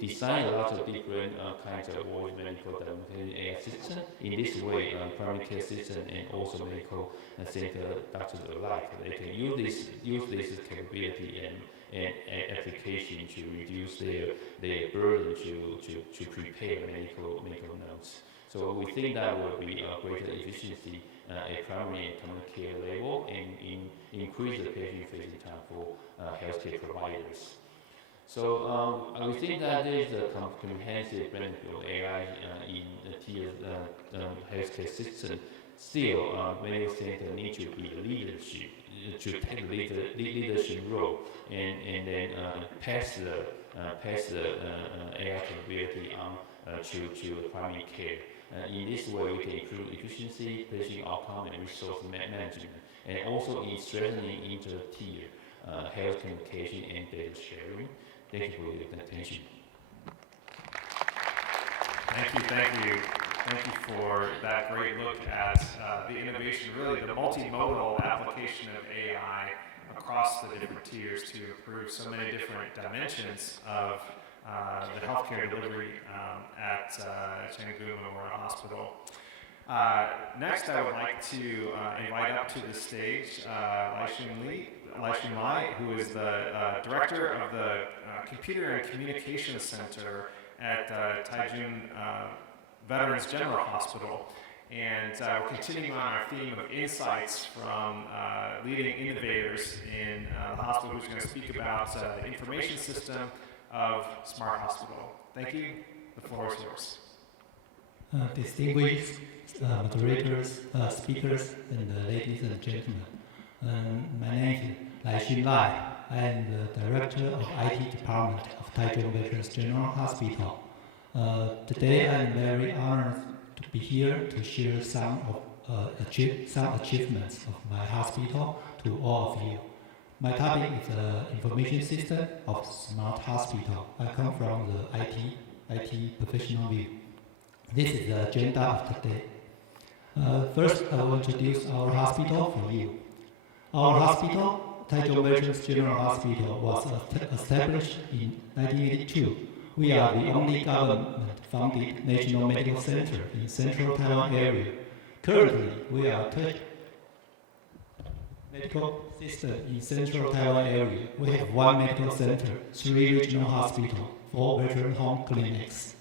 designed a lot of different kinds of voice medical documentation AI system. In this way, primary care system and also medical center doctors alike, they can use this capability and application to reduce their burden to prepare medical notes. So we think that will be a greater efficiency at primary and community care level and increase the patient-facing time for healthcare providers. So we think that there is a comprehensive benefit of AI in the tier healthcare system. Still, medical center need to be leadership, to take leadership role, and then pass the AI capability on to primary care. In this way, we can improve efficiency, patient outcome, and resource management, and also in strengthening inter-tier health communication and data sharing. Thank you for your attention. Thank you for that great look at the innovation, really the multimodal application of AI across the different tiers to improve so many different dimensions of the healthcare delivery at Changchun Memorial Hospital. Next, I would like to invite up to the stage Laixun Lai, who is the director of the Computer and Communications Center at Taichung Veterans General Hospital. And we're continuing on our theme of insights from leading innovators in the hospital, who's going to speak about the information system of Smart Hospital. Thank you. The floor is yours. Distinguished moderators, speakers, and ladies and gentlemen. My name is Laixun Lai. I am the Director of IT Department of Taichung Veterans General Hospital. Today I am very honored to be here to share some achievements of my hospital to all of you. My topic is the information system of Smart Hospital. I come from the IT professional view. This is the agenda of today. First, I will introduce our hospital for you. Our hospital, Taichung Veterans General Hospital, was established in 1982. We are the only government-funded national medical center in Central Taiwan area. Currently, we are third medical system in Central Taiwan area. We have 1 medical center, 3 regional hospitals, 4 veteran home clinics.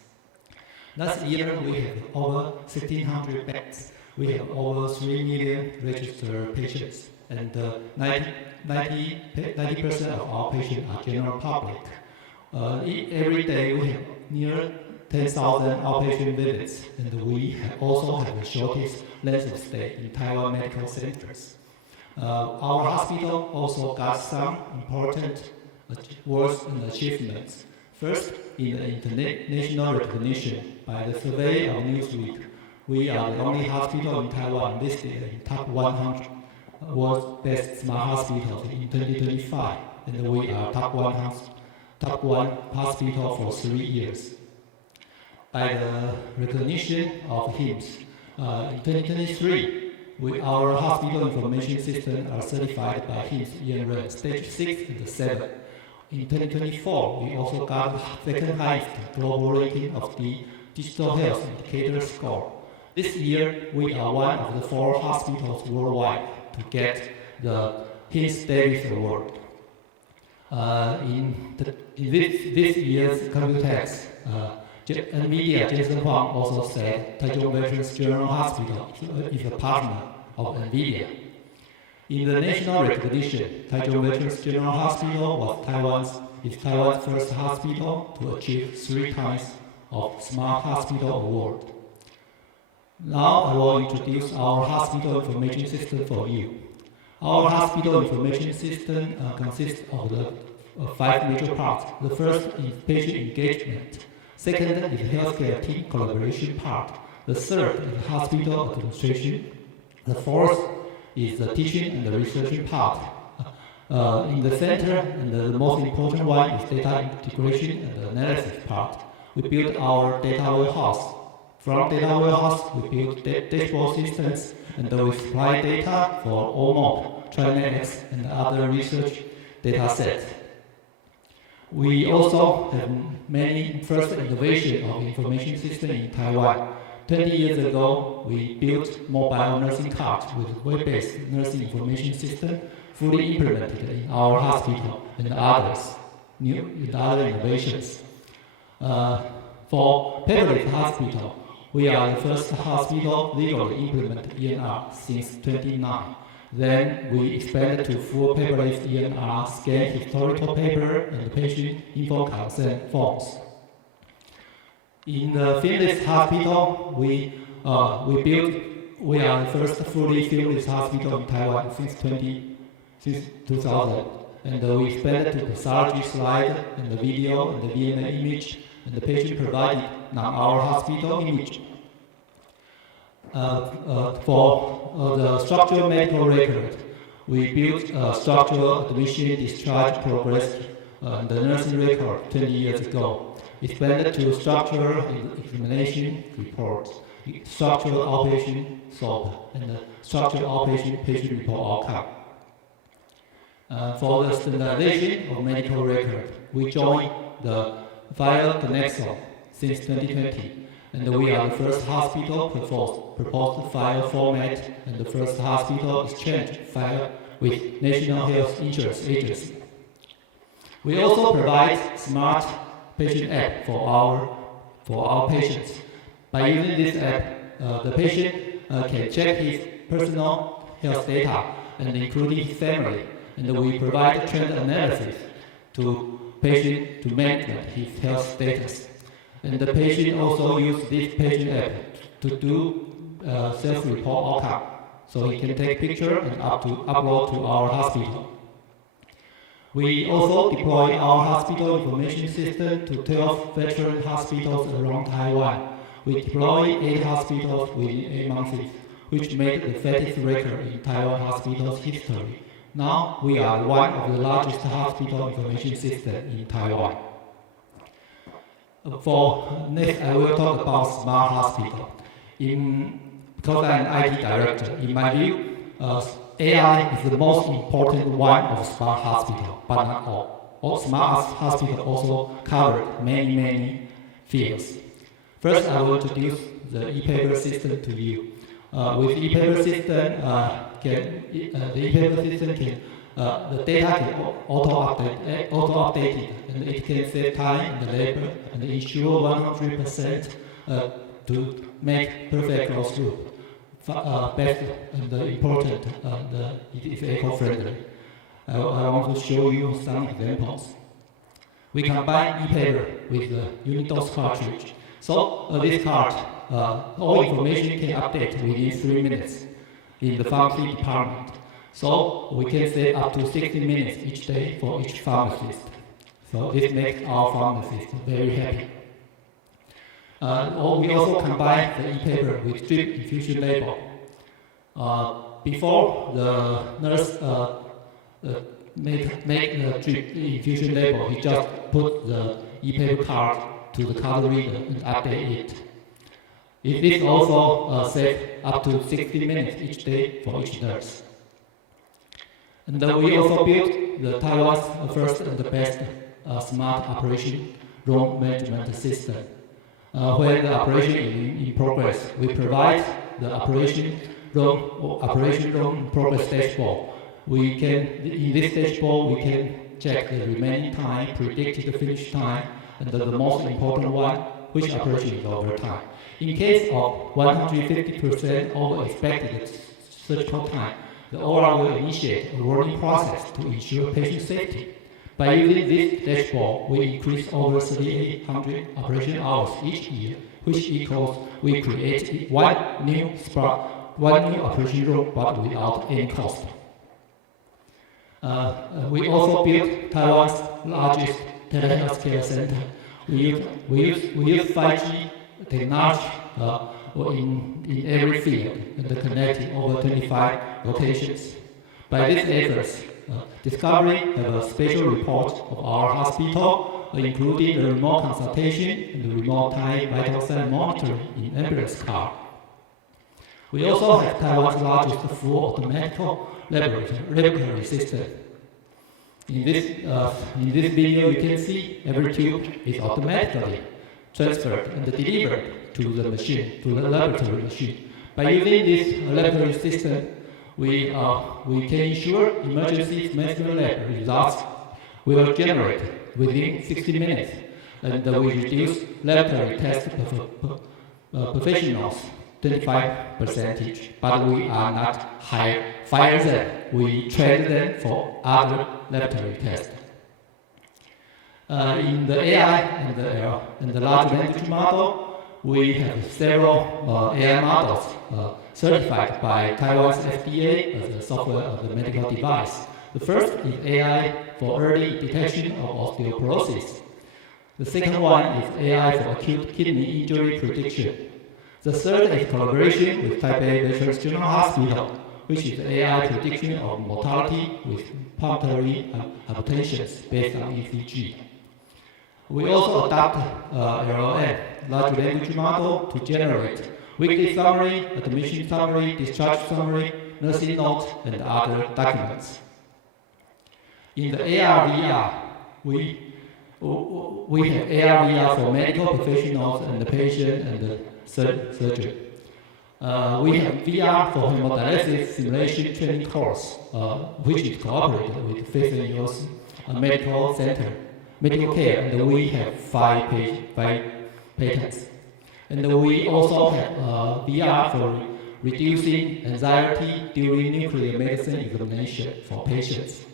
Last year, we have over 1,600 beds. We have over 3 million registered patients, and 90% of our patients are general public. Every day, we have near 10,000 outpatient visits, and we also have the shortest length of stay in Taiwan medical centers. Our hospital also got some important awards and achievements. First, in the international recognition, by the survey of Newsweek, we are the only hospital in Taiwan listed in top 100 world's best smart hospitals in 2025, and we are top one hospital for 3 years. By the recognition of HIMSS, in 2023, our hospital information systems are certified by HIMSS ENREN Stage 6 and 7. In 2024, we also got the second highest global rating of the Digital Health Indicator score. This year, we are one of the 4 hospitals worldwide to get the HIMSS Davis Award. In this year's Computex, NVIDIA Jensen Huang also said Taichung Veterans General Hospital is a partner of NVIDIA. In the national recognition, Taichung Veterans General Hospital was Taiwan's first hospital to achieve 3 times of Smart Hospital Award. Now I will introduce our hospital information system for you. Our hospital information system consists of 5 major parts. The first is patient engagement. Second is the healthcare team collaboration part. The third is hospital administration. The fourth is the teaching and the research part. In the center, and the most important one is data integration and the analysis part. We built our data warehouse. From data warehouse, we built dashboard systems, and we supply data for OMOP, TriNetX, and other research data sets. We also have many first innovation of information system in Taiwan. 20 years ago, we built mobile nursing card with web-based nursing information system fully implemented in our hospital and other innovations. For paperless hospital, we are the first hospital legally implemented ENR since 2009. Then we expanded to full paperless ENR, scan historical paper, and patient info consent forms. In the fieldless hospital, we are the first fully fieldless hospital in Taiwan since 2000, and we expanded to pathology slide and the video and the VNA image, and the patient provided our hospital image. For the structural medical record, we built a structural admission discharge progress and the nursing record 20 years ago. Expanded to structural examination reports, structural outpatient SOAP, and the structural outpatient patient report outcome. For the standardization of medical record, we joined the FHIR Connexon since 2020. And we are the first hospital proposed FHIR format and the first hospital exchanged FHIR with National Health Insurance Agency. We also provide smart patient app for our patients. By using this app, the patient can check his personal health data and including his family, and we provide trend analysis to patient to manage his health status. And the patient also uses this patient app to do self-report outcome, so he can take picture and upload to our hospital. We also deploy our hospital information system to 12 veteran hospitals around Taiwan. We deploy 8 hospitals within 8 months, which made the fastest record in Taiwan hospitals history. Now we are one of the largest hospital information systems in Taiwan. For next, I will talk about smart hospital. Because I'm an IT director, in my view, AI is the most important one of smart hospital, but not all. All smart hospital also cover many fields. First, I will introduce the e-paper system to you. With e-paper system, the data can auto-updated, and it can save time and labor and ensure 100% to make perfect closed loop. Best and important, it is eco-friendly. I want to show you some examples. We combine e-paper with the Unidos cartridge. So this card, all information can update within 3 minutes in the pharmacy department. So we can save up to 60 minutes each day for each pharmacist. So this makes our pharmacists very happy. We also combine the e-paper with drip infusion label. Before the nurse make the drip infusion label, he just put the e-paper card to the card reader and update it. It also saves up to 60 minutes each day for each nurse. And we also built the Taiwan's first and the best smart operation room management system. When the operation is in progress, we provide the operation room progress dashboard. In this dashboard, we can check the remaining time, predicted finish time, and the most important one, which operation is over time. In case of 150% over expected surgical time, the OR will initiate a warning process to ensure patient safety. By using this dashboard, we increase over 3,800 operation hours each year, which equals we create one new operation room, but without any cost. We also built Taiwan's largest telehealth care center. We use 5G technology in every field and connecting over 25 locations. By these efforts, Discovery have a special report of our hospital, including the remote consultation and the remote time vital sign monitoring in ambulance car. We also have Taiwan's largest full automatic laboratory system. In this video, you can see every tube is automatically transferred and delivered to the machine, to the laboratory machine. By using this laboratory system, we can ensure emergency medical lab results will generate within 60 minutes, and we reduce laboratory test professionals 25%, but we are not fire them. We train them for other laboratory tests. In the AI and the large language model, we have several AI models certified by Taiwan's FDA as a software of the medical device. The first is AI for early detection of osteoporosis. The second one is AI for acute kidney injury prediction. The third is collaboration with Taipei Veterans General Hospital, which is AI prediction of mortality with pulmonary hypertension based on ECG. We also adopt LLM, large language model, to generate weekly summary, admission summary, discharge summary, nursing notes, and other documents. In the AR/VR, we have AR/VR for medical professionals and the patient and the surgeon. We have VR for hemodialysis simulation training course, which is cooperated with FACEN's medical center, medical care, and we have five patents. And we also have VR for reducing anxiety during nuclear medicine examination for patients.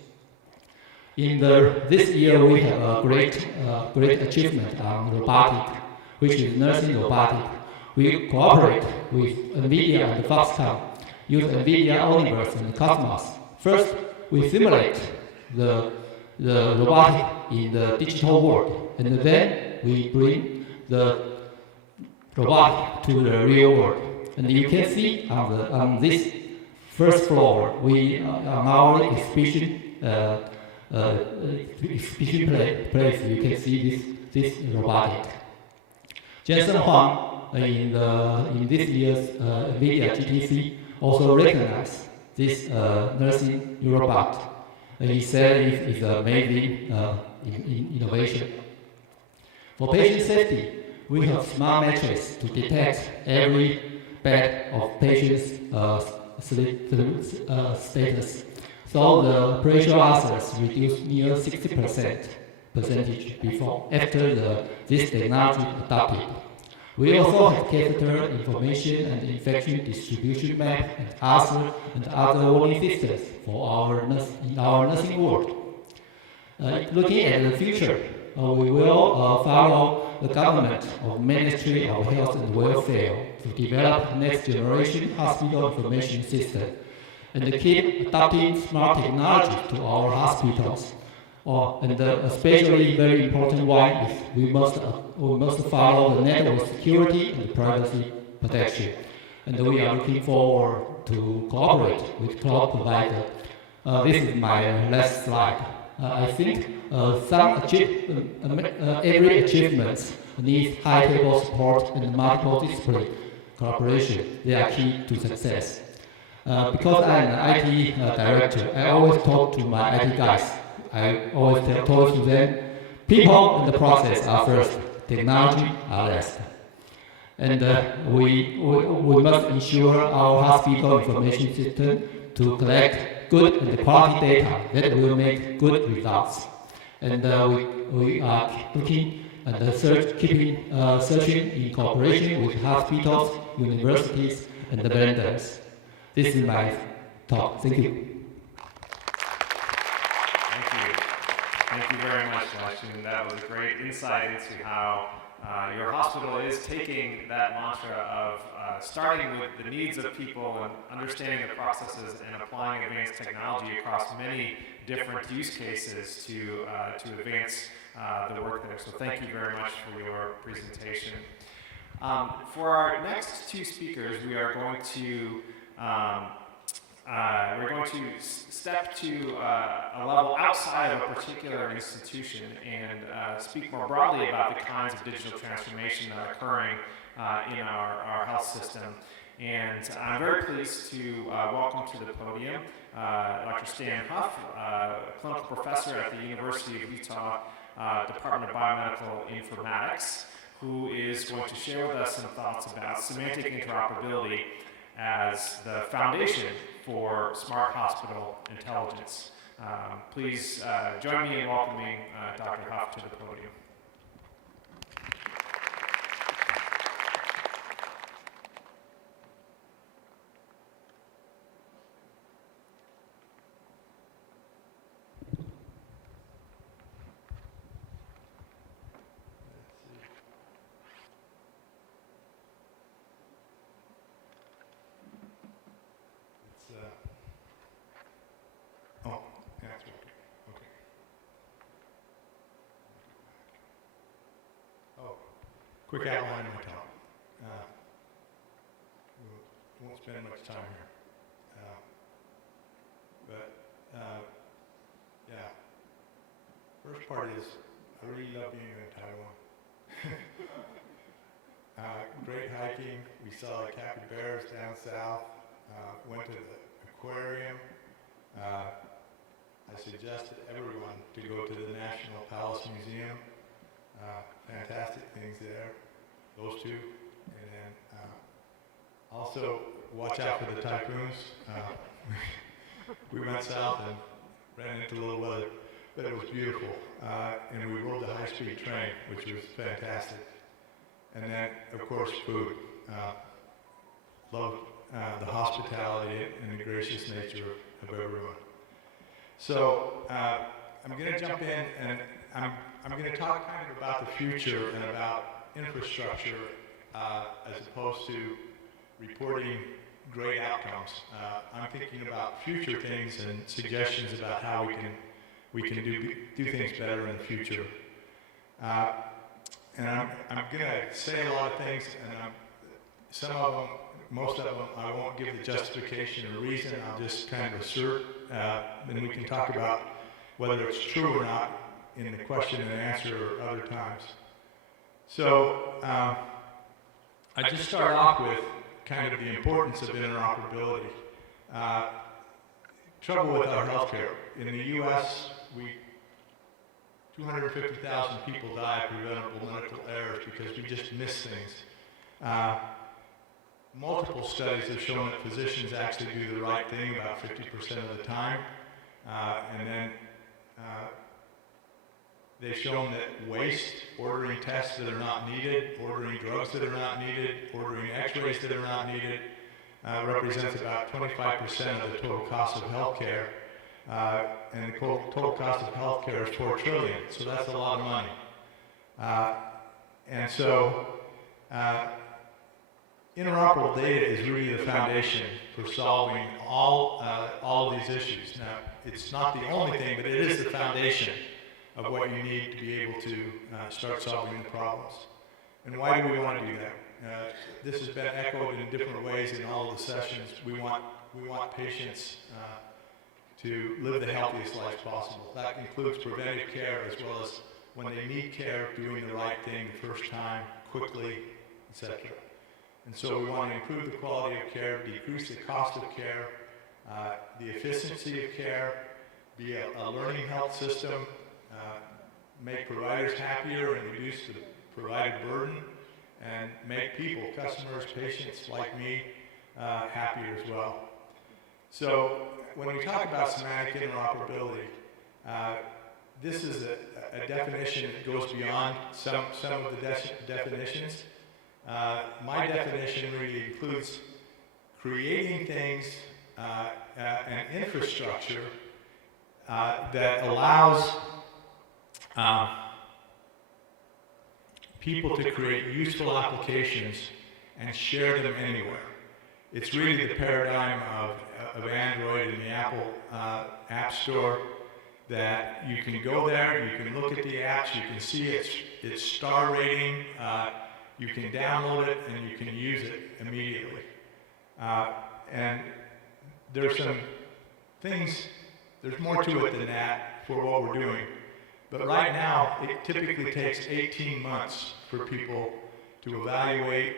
This year we have a great achievement on robotic, which is nursing robotic. We cooperate with NVIDIA and Foxconn, use NVIDIA Omniverse and Cosmos. First, we simulate the robotic in the digital world, and then we bring the robotic to the real world. And you can see on this first floor, on our exhibition place, you can see this robotic. Jensen Huang, in this year's NVIDIA GTC, also recognized this nursing robot. He said it's an amazing innovation. For patient safety, we have smart matches to detect every bed of patient's status. So the pressure ulcers reduced near 60% after this technology adopted. We also have catheter information and infection distribution map and other warning systems for in our nursing world. Looking at the future, we will follow the government of Ministry of Health and Welfare to develop next generation hospital information system and keep adopting smart technology to our hospitals. And especially very important one is we must follow the network security and privacy protection. And we are looking forward to cooperate with cloud provider. This is my last slide. I think every achievement needs high table support and multiple discipline cooperation. They are key to success. Because I'm an IT director, I always talk to my IT guys. I always tell to them, people and the process are first, technology are last. And we must ensure our hospital information system to collect good and quality data that will make good results. And we are looking and searching in cooperation with hospitals, universities, and the vendors. This is my talk. Thank you. Thank you very much, Washington. That was a great insight into how your hospital is taking that mantra of starting with the needs of people and understanding the processes and applying advanced technology across many different use cases to advance the work there. So thank you very much for your presentation. For our next two speakers, we are going to step to a level outside of a particular institution and speak more broadly about the kinds of digital transformation that are occurring in our health system. And I'm very pleased to welcome to the podium Dr. Stan Huff, clinical professor at the University of Utah Department of Biomedical Informatics, who is going to share with us some thoughts about semantic interoperability as the foundation for smart hospital intelligence. Please join me in welcoming Dr. Huff to the podium. Quick outline of my talk. We won't spend much time here. Yeah. First part is, I really love being in Taiwan. Great hiking. We saw the capybaras down south. Went to the aquarium. I suggested everyone to go to the National Palace Museum. Fantastic things there, those two, and then also watch out for the typhoons. We went south and ran into a little weather, but it was beautiful, and we rode the high-speed train, which was fantastic. And then, of course, food. Loved the hospitality and the gracious nature of everyone. So I'm going to jump in, and I'm going to talk kind of about the future and about infrastructure as opposed to reporting great outcomes. I'm thinking about future things and suggestions about how we can do things better in the future. And I'm going to say a lot of things, and some of them, most of them, I won't give the justification or reason. I'll just kind of assert, and we can talk about whether it's true or not in the question and answer or other times. So I just start off with kind of the importance of interoperability. Trouble with our healthcare. In the U.S., 250,000 people die of preventable medical errors because we just miss things. Multiple studies have shown that physicians actually do the right thing about 50% of the time, and then they've shown that waste, ordering tests that are not needed, ordering drugs that are not needed, ordering x-rays that are not needed, represents about 25% of the total cost of healthcare. And the total cost of healthcare is $4 trillion, so that's a lot of money. And so interoperable data is really the foundation for solving all of these issues. Now, it's not the only thing, but it is the foundation. of what you need to be able to start solving the problems. And why do we want to do that? This has been echoed in different ways in all of the sessions. We want patients to live the healthiest life possible. That includes preventive care as well as when they need care, doing the right thing the first time, quickly, etc. And so we want to improve the quality of care, decrease the cost of care, the efficiency of care, be a learning health system, make providers happier and reduce the provider burden, and make people, customers, patients like me, happier as well. So when we talk about semantic interoperability, this is a definition that goes beyond some of the definitions. My definition really includes creating things, an infrastructure that allows people to create useful applications and share them anywhere. It's really the paradigm of Android and the Apple App Store, that you can go there, you can look at the apps, you can see its star rating, you can download it, and you can use it immediately. And there's some things, there's more to it than that for what we're doing. But right now, it typically takes 18 months for people to evaluate,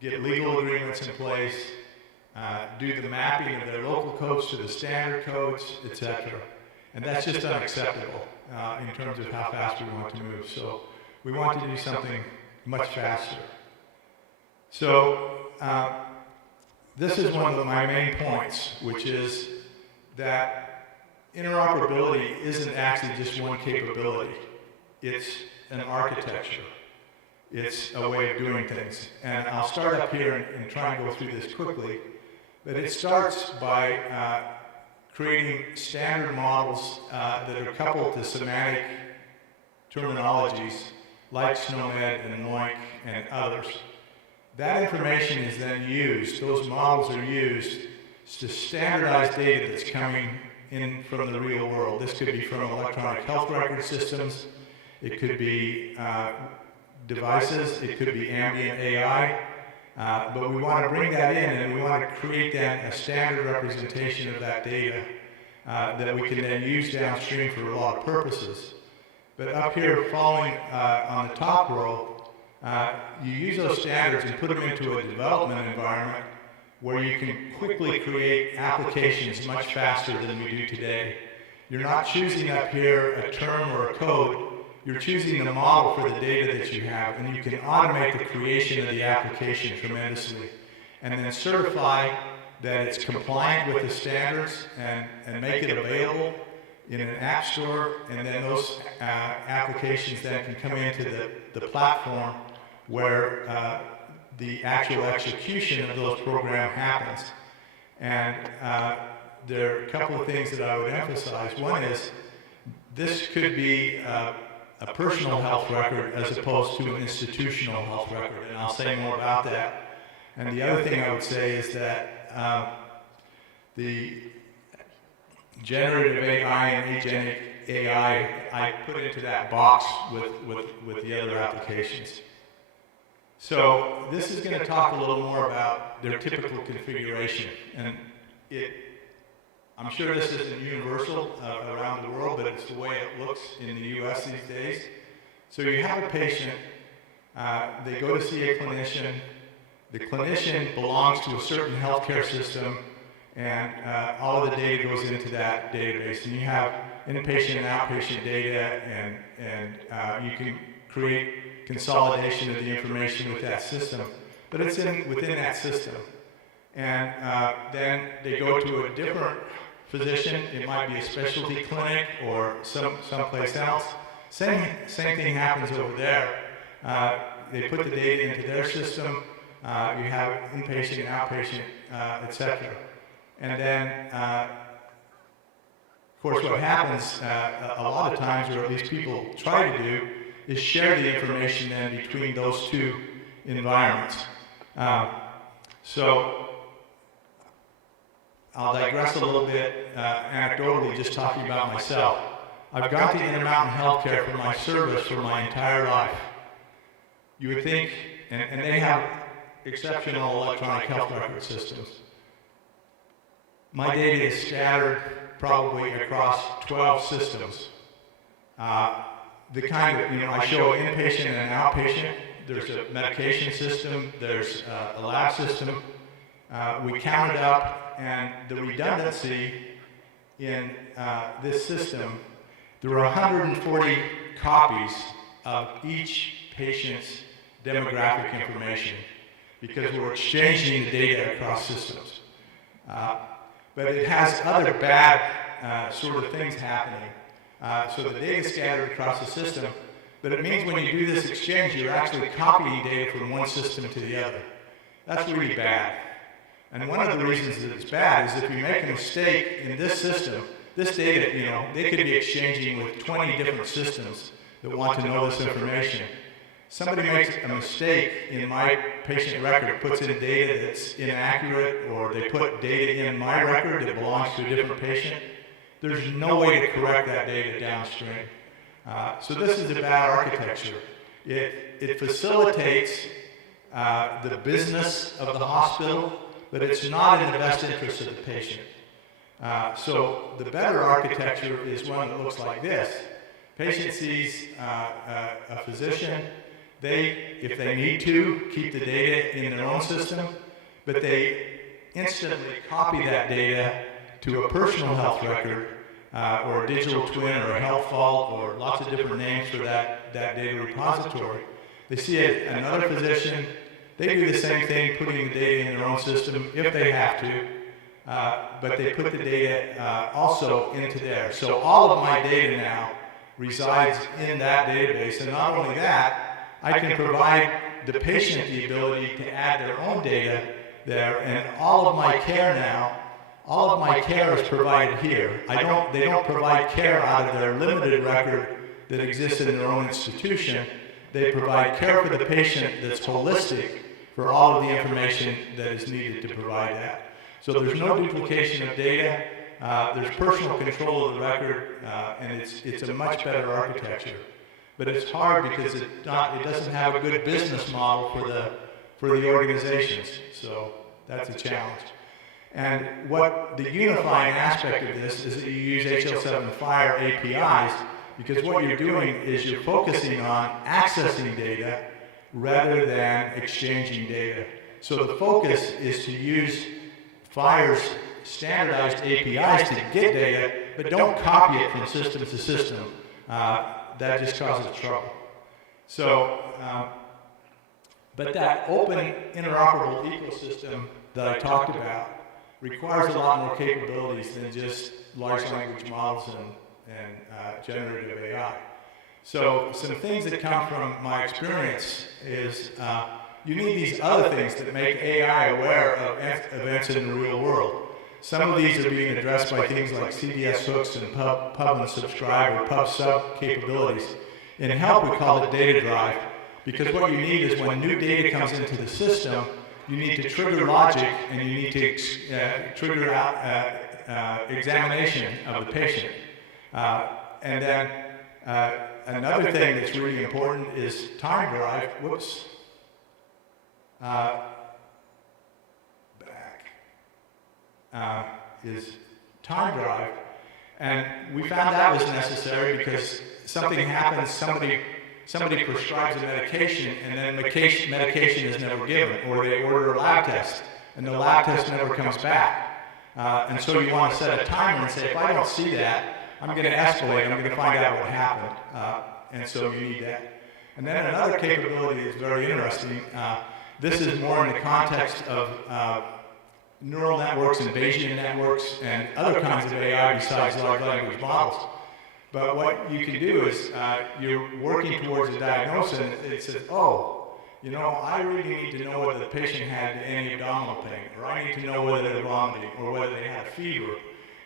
get legal agreements in place, do the mapping of their local codes to the standard codes, etc. And that's just unacceptable in terms of how fast we want to move. So we want to do something much faster. So this is one of my main points, which is that interoperability isn't actually just one capability. It's an architecture. It's a way of doing things. And I'll start up here and try and go through this quickly. But it starts by creating standard models that are coupled to semantic terminologies like SNOMED and MOIC and others. That information is then used, those models are used to standardize data that's coming in from the real world. This could be from electronic health record systems, it could be devices, it could be ambient AI, but we want to bring that in and we want to create then a standard representation of that data that we can then use downstream for a lot of purposes. But up here, following on the top row, you use those standards and put them into a development environment where you can quickly create applications much faster than we do today. You're not choosing up here a term or a code, you're choosing the model for the data that you have, and you can automate the creation of the application tremendously. And then certify that it's compliant with the standards and make it available in an app store, and then those applications then can come into the platform where the actual execution of those programs happens. And there are a couple of things that I would emphasize. One is this could be a personal health record as opposed to an institutional health record, and I'll say more about that. And the other thing I would say is that the generative AI and agentic AI, I put into that box with the other applications. So this is going to talk a little more about their typical configuration, and I'm sure this isn't universal around the world, but it's the way it looks in the US these days. So you have a patient, they go to see a clinician, the clinician belongs to a certain healthcare system, and all of the data goes into that database. And you have inpatient and outpatient data, and you can create consolidation of the information with that system. But it's within that system. And then they go to a different physician. It might be a specialty clinic or someplace else. Same thing happens over there. They put the data into their system. You have inpatient, outpatient, etc. And then, of course, what happens a lot of times, or at least people try to do, is share the information then between those two environments. So I'll digress a little bit anecdotally, just talking about myself. I've gone to Intermountain Healthcare for my service for my entire life. You would think, and they have exceptional electronic health record systems. My data is scattered probably across 12 systems. The kind of, I show inpatient and outpatient. There's a medication system, there's a lab system. We counted up, and the redundancy in this system, there were 140 copies of each patient's demographic information because we're exchanging the data across systems. But it has other bad sort of things happening. So the data is scattered across the system, but it means when you do this exchange, you're actually copying data from one system to the other. That's really bad. And one of the reasons that it's bad is if you make a mistake in this system, this data, they could be exchanging with 20 different systems that want to know this information. Somebody makes a mistake in my patient record, puts in data that's inaccurate, or they put data in my record that belongs to a different patient, there's no way to correct that data downstream. So this is a bad architecture. It facilitates the business of the hospital, but it's not in the best interest of the patient. So the better architecture is one that looks like this. Patient sees a physician. They, if they need to, keep the data in their own system, but they instantly copy that data to a personal health record, or a digital twin, or a health vault, or lots of different names for that data repository. They see another physician. They do the same thing, putting the data in their own system if they have to, but they put the data also into there. So all of my data now resides in that database, and not only that, I can provide the patient the ability to add their own data there, and all of my care now, all of my care is provided here. They don't provide care out of their limited record that exists in their own institution. They provide care for the patient that's holistic for all of the information that is needed to provide that. So there's no duplication of data, there's personal control of the record, and it's a much better architecture. But it's hard because it doesn't have a good business model for the organizations, so that's a challenge. And what the unifying aspect of this is that you use HL7 Fire APIs, because what you're doing is you're focusing on accessing data rather than exchanging data. So the focus is to use Fire's standardized APIs to get data, but don't copy it from system to system. That just causes trouble. So, but that open interoperable ecosystem that I talked about requires a lot more capabilities than just large language models and generative AI. So some things that come from my experience is you need these other things that make AI aware of events in the real world. Some of these are being addressed by things like CDS hooks and pub and subscribe or pub sub capabilities. In help, we call it data drive, because what you need is when new data comes into the system, you need to trigger logic and you need to trigger out examination of the patient. And then another thing that's really important is time drive. Whoops. Is time drive, and we found that was necessary because something happens, somebody prescribes a medication, and then medication is never given, or they order a lab test, and the lab test never comes back. And so you want to set a timer and say, if I don't see that, I'm going to escalate, I'm going to find out what happened, and so you need that. And then another capability is very interesting. This is more in the context of neural networks and Bayesian networks and other kinds of AI besides large language models. But what you can do is you're working towards a diagnosis, and it says, oh, I really need to know whether the patient had any abdominal pain, or I need to know whether they're vomiting, or whether they had a fever.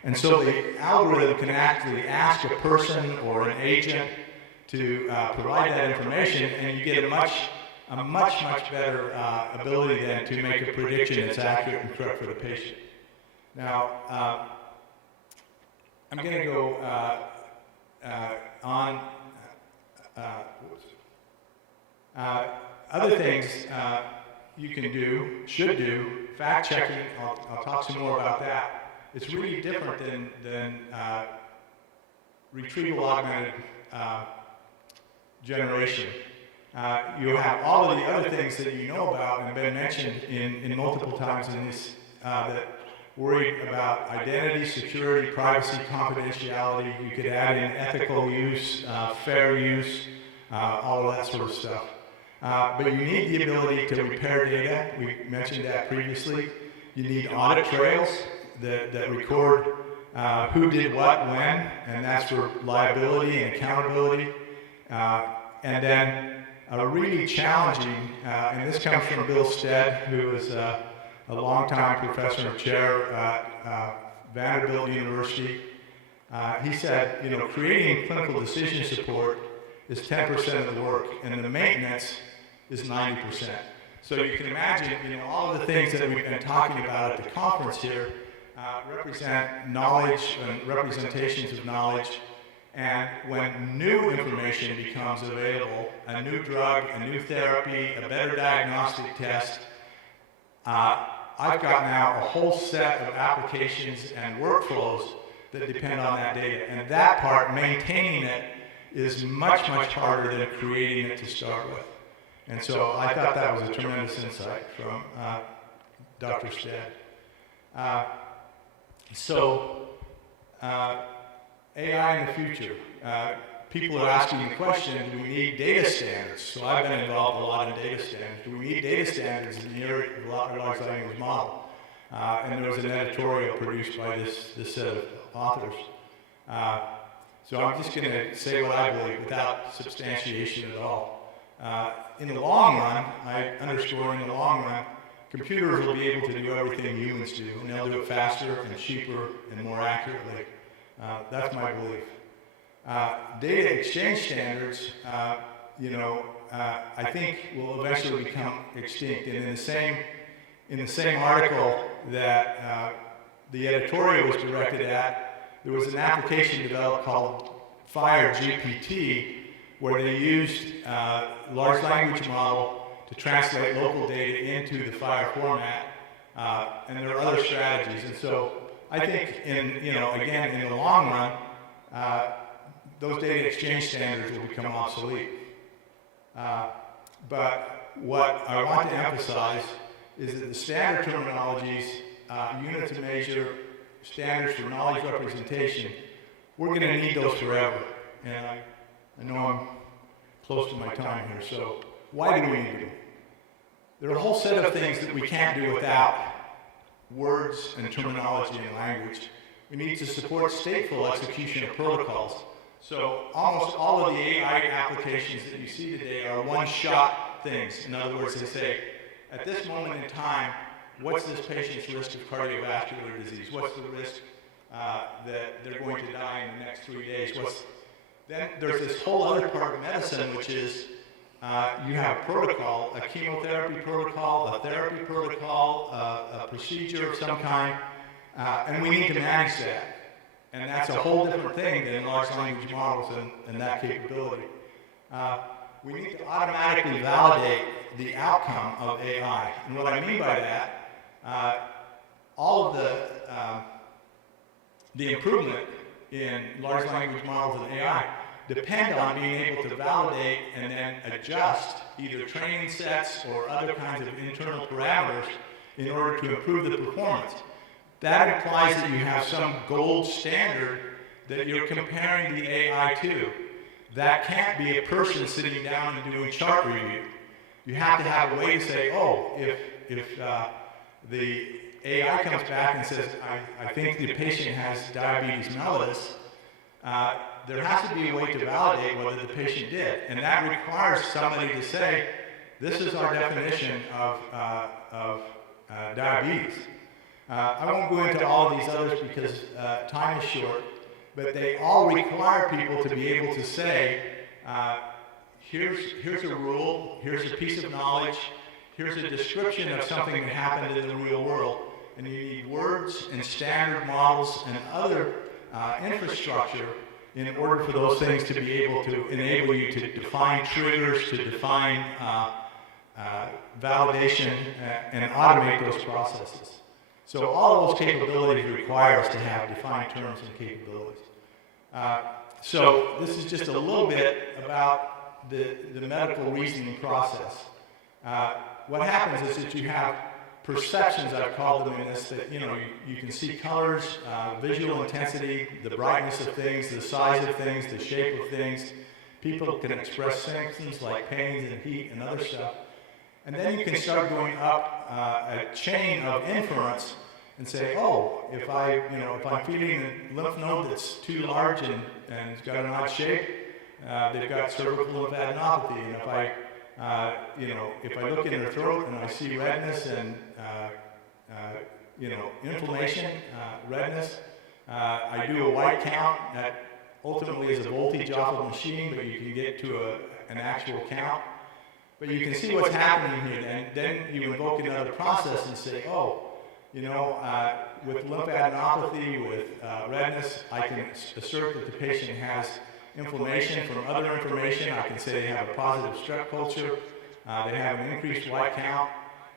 And so the algorithm can actually ask a person or an agent to provide that information, and you get a much better ability then to make a prediction that's accurate and correct for the patient. Now, I'm going to go other things you can do, should do, fact checking, I'll talk some more about that. It's really different than retrieval augmented generation. You have all of the other things that you know about and been mentioned in multiple times in this, that worry about identity, security, privacy, confidentiality. You could add in ethical use, fair use, all of that sort of stuff. But you need the ability to repair data. We mentioned that previously. You need audit trails that record who did what when, and that's for liability and accountability. And then a really challenging, and this comes from Bill Stead, who is a longtime professor and chair at Vanderbilt University. He said, you know, creating clinical decision support is 10% of the work, and the maintenance is 90%. So you can imagine, you know, all of the things that we've been talking about at the conference here represent knowledge and representations of knowledge. And when new information becomes available, a new drug, a new therapy, a better diagnostic test, I've got now a whole set of applications and workflows that depend on that data. And that part, maintaining it, is much, much harder than creating it to start with. And so I thought that was a tremendous insight from Dr. Stead. AI in the future. People are asking the question, do we need data standards? So I've been involved a lot in data standards. Do we need data standards in the area of large language model? And there was an editorial produced by this set of authors. So I'm just going to say what I believe without substantiation at all. In the long run, I underscore in the long run, computers will be able to do everything humans do, and they'll do it faster and cheaper and more accurately. That's my belief. Data exchange standards, I think will eventually become extinct. And in the same article that the editorial was directed at, there was an application developed called FireGPT, where they used large language model to translate local data into the Fire format, and there are other strategies. And so I think, in the long run, those data exchange standards will become obsolete. But what I want to emphasize is that the standard terminologies, units of measure, standards for knowledge representation, we're going to need those forever. And I know I'm close to my time here, so why do we need them? There are a whole set of things that we can't do without words and terminology and language. We need to support stateful execution of protocols. So almost all of the AI applications that you see today are one-shot things. In other words, they say, at this moment in time, what's this patient's risk of cardiovascular disease? What's the risk that they're going to die in the next 3 days? Then there's this whole other part of medicine, which is you have a protocol, a chemotherapy protocol, a therapy protocol, a procedure of some kind, and we need to manage that. And that's a whole different thing than large language models and that capability. We need to automatically validate the outcome of AI. And what I mean by that, all of the improvement in large language models and AI depend on being able to validate and then adjust either training sets or other kinds of internal parameters in order to improve the performance. That implies that you have some gold standard that you're comparing the AI to. That can't be a person sitting down and doing chart review. You have to have a way to say, oh, if the AI comes back and says, I think the patient has diabetes mellitus, there has to be a way to validate whether the patient did. And that requires somebody to say, this is our definition of diabetes. I won't go into all of these others because time is short, but they all require people to be able to say, here's a rule, here's a piece of knowledge, here's a description of something that happened in the real world. And you need words and standard models and other infrastructure in order for those things to be able to enable you to define triggers, to define validation, and automate those processes. So all those capabilities require us to have defined terms and capabilities. So this is just a little bit about the medical reasoning process. What happens is that you have perceptions, I've called them in this, that you can see colors, visual intensity, the brightness of things, the size of things, the shape of things. People can express symptoms like pains and heat and other stuff. And then you can start going up a chain of inference and say, oh, if I'm feeling a lymph node that's too large and it's got an odd shape, they've got cervical lymphadenopathy. And if I look in their throat and I see redness and inflammation, redness, I do a white count that ultimately is a voltage off of a machine, but you can get to an actual count. But you can see what's happening here, and then you invoke another process and say, oh, with lymphadenopathy, with redness, I can assert that the patient has inflammation from other information. I can say they have a positive strep culture, they have an increased white count,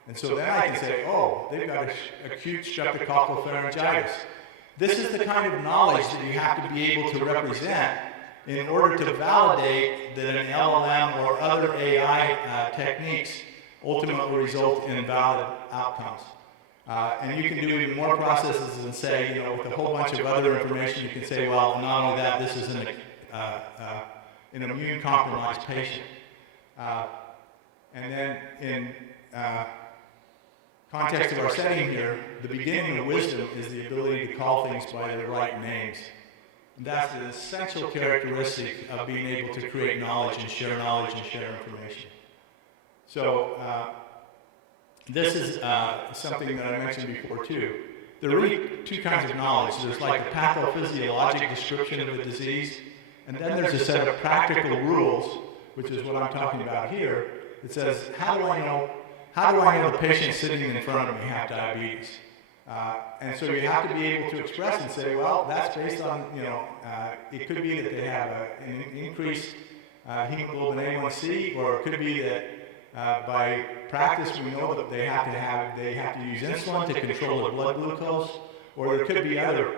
and so then I can say, oh, they've got acute streptococcal pharyngitis. This is the kind of knowledge that you have to be able to represent in order to validate that an LLM or other AI techniques ultimately result in valid outcomes. And you can do even more processes and say, with a whole bunch of other information, you can say, well, not only that, this is an immune-compromised patient. And then in context of our setting here, the beginning of wisdom is the ability to call things by their right names. And that's an essential characteristic of being able to create knowledge and share information. So this is something that I mentioned before too. There are really two kinds of knowledge. There's like a pathophysiologic description of a disease, and then there's a set of practical rules, which is what I'm talking about here. It says, how do I know the patient sitting in front of me have diabetes? And so you have to be able to express and say, well, that's based on, it could be that they have an increased hemoglobin A1C, or it could be that by practice we know that they have to use insulin to control their blood glucose, or there could be other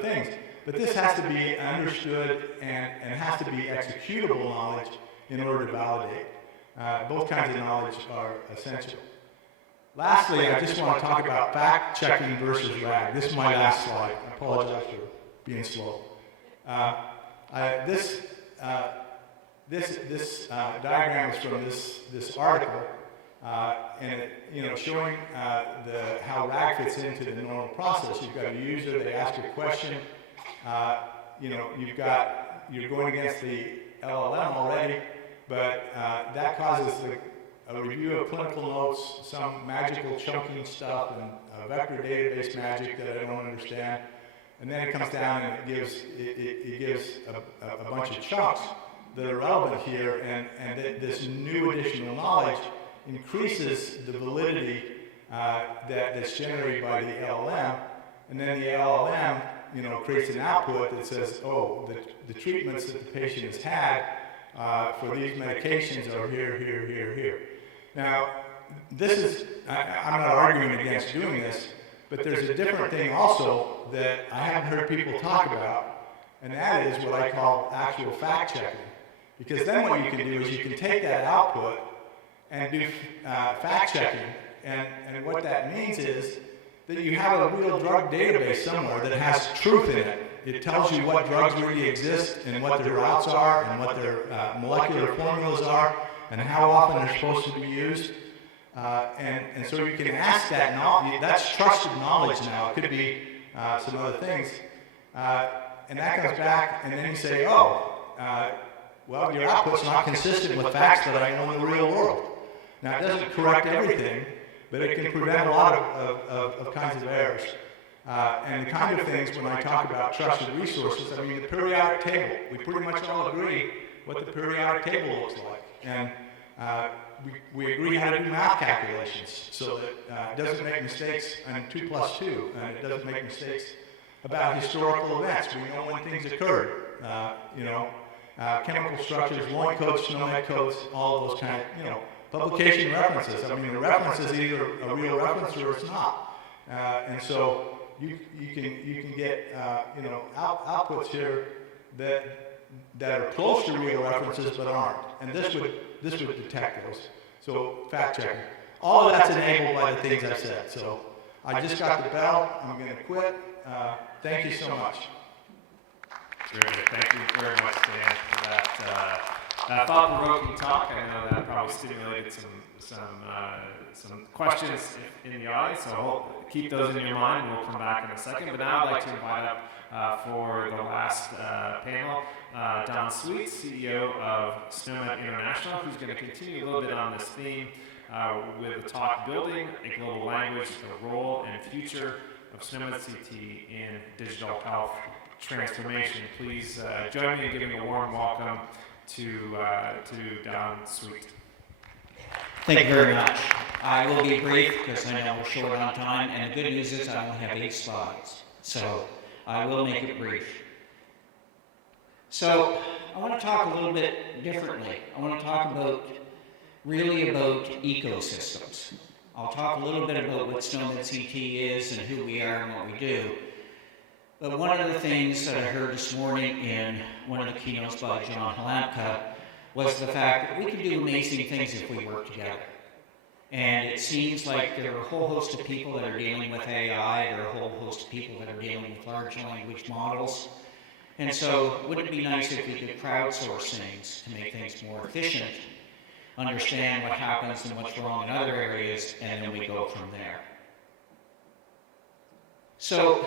things. But this has to be understood and has to be executable knowledge in order to validate. Both kinds of knowledge are essential. Lastly, I just want to talk about fact-checking versus RAG. This is my last slide. I apologize for being slow. This diagram is from this article, and it, showing how RAG fits into the normal process. You've got a user, they ask you a question. You're going against the LLM already, but that causes a review of clinical notes, some magical chunking stuff, and vector database magic that I don't understand. And then it comes down and it gives a bunch of chunks that are relevant here, and this new additional knowledge increases the validity that's generated by the LLM, and then the LLM creates an output that says, oh, the treatments that the patient has had for these medications are here. Now, this is, I'm not arguing against doing this, but there's a different thing also that I haven't heard people talk about, and that is what I call actual fact-checking. Because then what you can do is you can take that output and do fact-checking, and what that means is that you have a real drug database somewhere that has truth in it. It tells you what drugs really exist and what their routes are and what their molecular formulas are and how often they're supposed to be used. And so you can ask that knowledge. That's trusted knowledge now. It could be some other things. And that comes back, and then you say, oh, well, your output's not consistent with facts that I know in the real world. Now, it doesn't correct everything, but it can prevent a lot of kinds of errors. And the kind of things, when I talk about trusted resources, I mean, the periodic table. We pretty much all agree what the periodic table looks like. And we agree how to do math calculations so that it doesn't make mistakes on 2 + 2, and it doesn't make mistakes about historical events. We know when things occurred. chemical structures, loin coats, snowman coats, all of those kind of, publication references. I mean, the reference is either a real reference or it's not. And so you can get, outputs here that are close to real references but aren't. And this would detect those. So fact checking. All of that's enabled by the things I said. So I just got the bell. I'm going to quit. Thank you so much. Very good. Thank you very much, Dan, for that thought-provoking talk. I know that probably stimulated some questions in the audience, so we'll keep those in your mind, and we'll come back in a second. But now I'd like to invite up for the last panel, Don Sweet, CEO of SNOMED International, who's going to continue a little bit on this theme with the talk, Building a Global Language, the Role and Future of SNOMED CT in Digital Health Transformation. Please join me in giving a warm welcome to Don Sweet. Thank you very much. I will be brief because I know we're short on time, and the good news is I only have 8 slides, so I will make it brief. So I want to talk a little bit differently. I want to talk really about ecosystems. I'll talk a little bit about what SNOMED CT is and who we are and what we do. But one of the things that I heard this morning in one of the keynotes by John Halamka was the fact that we can do amazing things if we work together. And it seems like there are a whole host of people that are dealing with AI, there are a whole host of people that are dealing with large language models. And so wouldn't it be nice if we could crowdsource things to make things more efficient, understand what happens and what's wrong in other areas, and then we go from there. So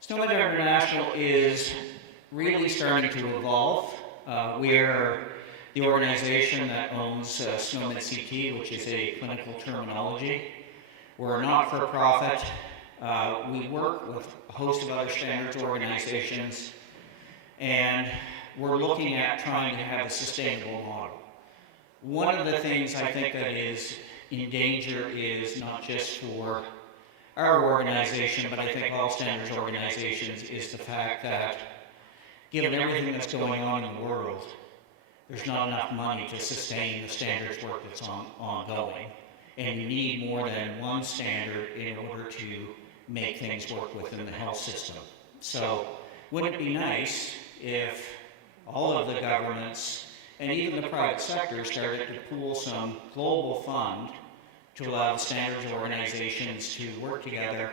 SNOMED International is really starting to evolve. We're the organization that owns SNOMED CT, which is a clinical terminology. We're a not-for-profit. We work with a host of other standards organizations, and we're looking at trying to have a sustainable model. One of the things I think that is in danger is not just for our organization, but I think all standards organizations, is the fact that given everything that's going on in the world, there's not enough money to sustain the standards work that's ongoing. And you need more than one standard in order to make things work within the health system. So wouldn't it be nice if all of the governments and even the private sector started to pool some global fund to allow the standards organizations to work together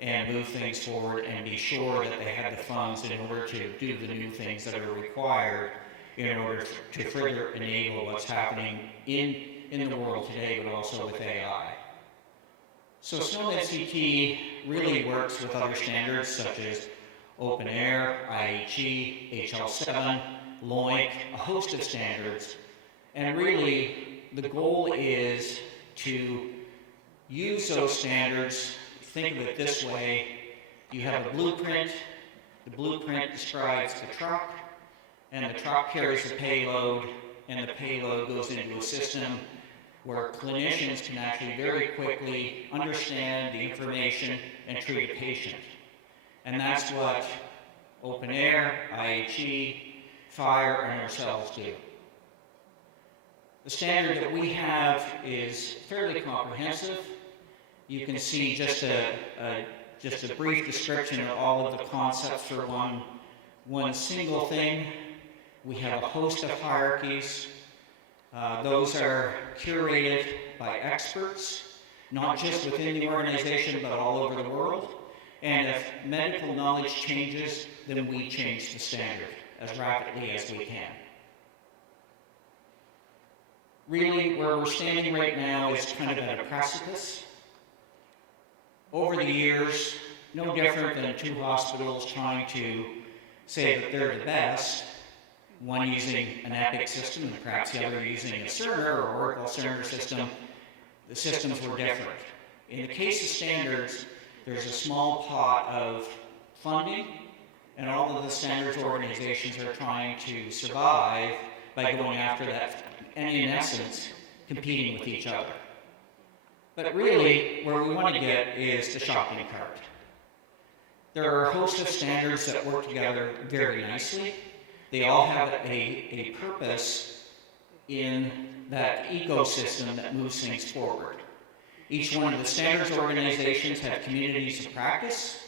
and move things forward and be sure that they had the funds in order to do the new things that are required in order to further enable what's happening in the world today, but also with AI. So SNOMED CT really works with other standards such as OpenAIRE, IHE, HL7, LOINC, a host of standards. And really, the goal is to use those standards. Think of it this way: you have a blueprint, the blueprint describes the truck, and the truck carries the payload, and the payload goes into a system where clinicians can actually very quickly understand the information and treat a patient. And that's what OpenAIRE, IHE, FHIR, and ourselves do. The standard that we have is fairly comprehensive. You can see just a brief description of all of the concepts for one single thing. We have a host of hierarchies. Those are curated by experts, not just within the organization, but all over the world. And if medical knowledge changes, then we change the standard as rapidly as we can. Really, where we're standing right now is kind of at a precipice. Over the years, no different than 2 hospitals trying to say that they're the best, one using an Epic system and perhaps the other using a Cerner or Oracle Cerner system. The systems were different. In the case of standards, there's a small pot of funding, and all of the standards organizations are trying to survive by going after that, and in essence, competing with each other. But really, where we want to get is the shopping cart. there are a host of standards that work together very nicely. They all have a purpose in that ecosystem that moves things forward. Each one of the standards organizations have communities of practice.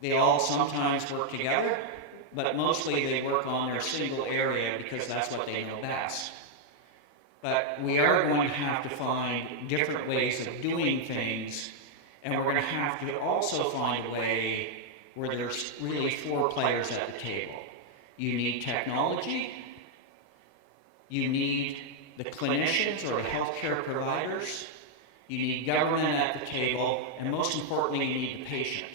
They all sometimes work together, but mostly they work on their single area because that's what they know best. But we are going to have to find different ways of doing things, and we're going to have to also find a way where there's really 4 players at the table. You need technology, you need the clinicians or the healthcare providers, you need government at the table, and most importantly, you need the patient.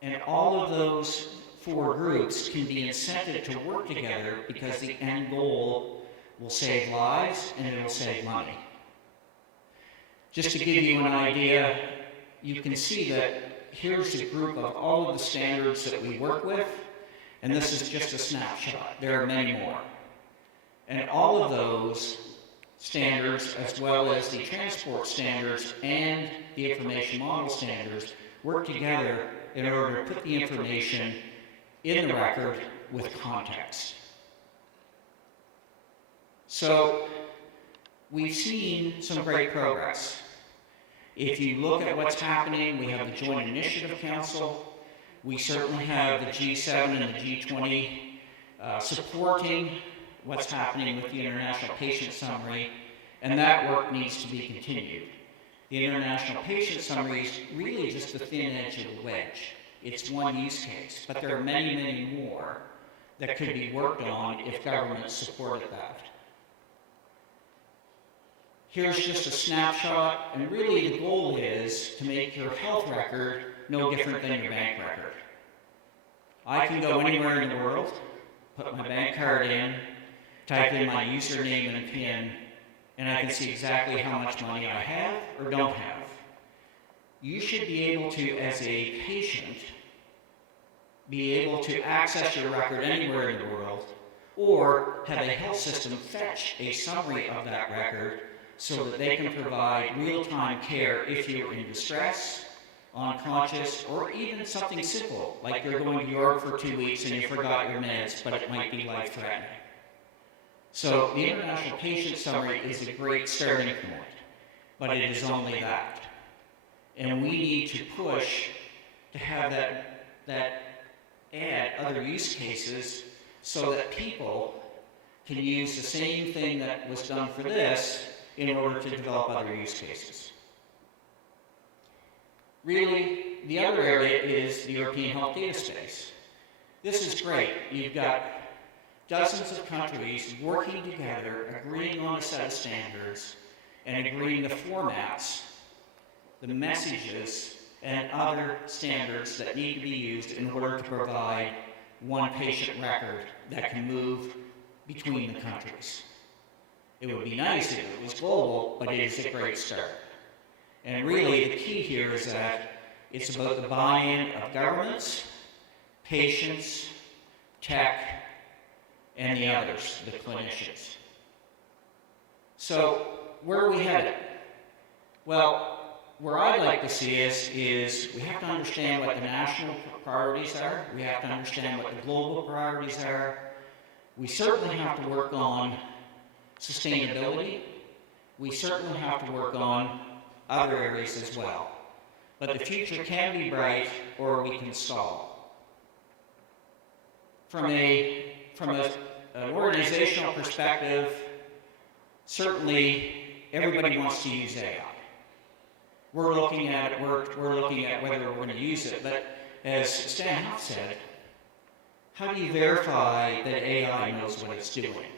And all of those 4 groups can be incented to work together because the end goal will save lives and it will save money. Just to give you an idea, you can see that here's a group of all of the standards that we work with, and this is just a snapshot. There are many more. And all of those standards, as well as the transport standards and the information model standards, work together in order to put the information in the record with context. So we've seen some great progress. If you look at what's happening, we have the Joint Initiative Council. We certainly have the G7 and the G20 supporting what's happening with the International Patient Summary, and that work needs to be continued. The International Patient Summary is really just the thin edge of the wedge. It's one use case, but there are many, many more that could be worked on if government supported that. Here's just a snapshot, and really the goal is to make your health record no different than your bank record. I can go anywhere in the world, put my bank card in, type in my username and PIN, and I can see exactly how much money I have or don't have. You should be able to, as a patient, be able to access your record anywhere in the world, or have a health system fetch a summary of that record so that they can provide real-time care if you're in distress, unconscious, or even something simple, like you're going to Europe for 2 weeks and you forgot your meds, but it might be life-threatening. So the International Patient Summary is a great starting point, but it is only that. And we need to push to have that add other use cases so that people can use the same thing that was done for this in order to develop other use cases. Really, the other area is the European Health Data Space. This is great. You've got dozens of countries working together, agreeing on a set of standards, and agreeing the formats, the messages, and other standards that need to be used in order to provide one patient record that can move between the countries. It would be nice if it was global, but it is a great start. And really, the key here is that it's about the buy-in of governments, patients, tech, and the others, the clinicians. So, where are we headed? Well, where I'd like to see us is we have to understand what the national priorities are. We have to understand what the global priorities are. We certainly have to work on sustainability. We certainly have to work on other areas as well. But the future can be bright, or we can stall. From an organizational perspective, certainly everybody wants to use AI. We're looking at it, we're looking at whether we're going to use it, but as Stan Huff said, how do you verify that AI knows what it's doing?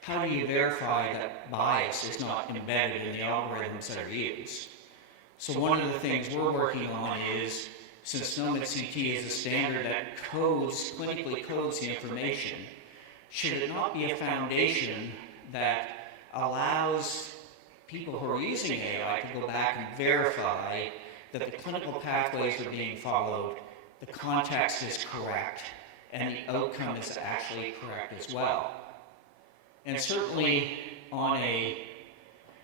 How do you verify that bias is not embedded in the algorithms that are used? So one of the things we're working on is, since SNOMED CT is a standard that clinically codes the information, should it not be a foundation that allows people who are using AI to go back and verify that the clinical pathways are being followed, the context is correct, and the outcome is actually correct as well? And certainly on a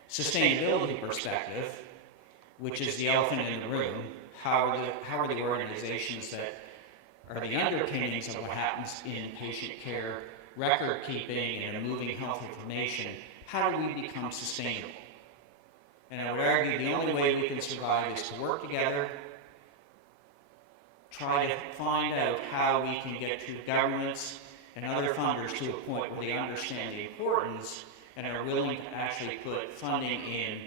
sustainability perspective, which is the elephant in the room, how are the organizations that are the underpinnings of what happens in patient care, record keeping, and moving health information, how do we become sustainable? And I would argue the only way we can survive is to work together, try to find out how we can get to governments and other funders to a point where they understand the importance and are willing to actually put funding in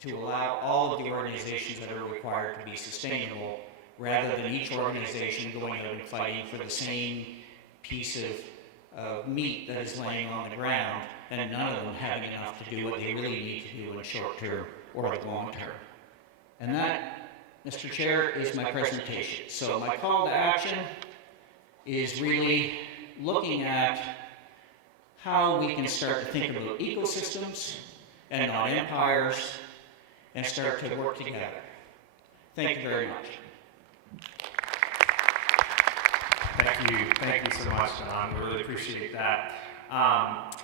to allow all of the organizations that are required to be sustainable, rather than each organization going out and fighting for the same piece of meat that is laying on the ground, and none of them having enough to do what they really need to do in the short term or the long term. And that, Mr. Chair, is my presentation. So my call to action is really looking at how we can start to think about ecosystems and not empires, and start to work together. Thank you very much. Thank you so much, Don. We really appreciate that.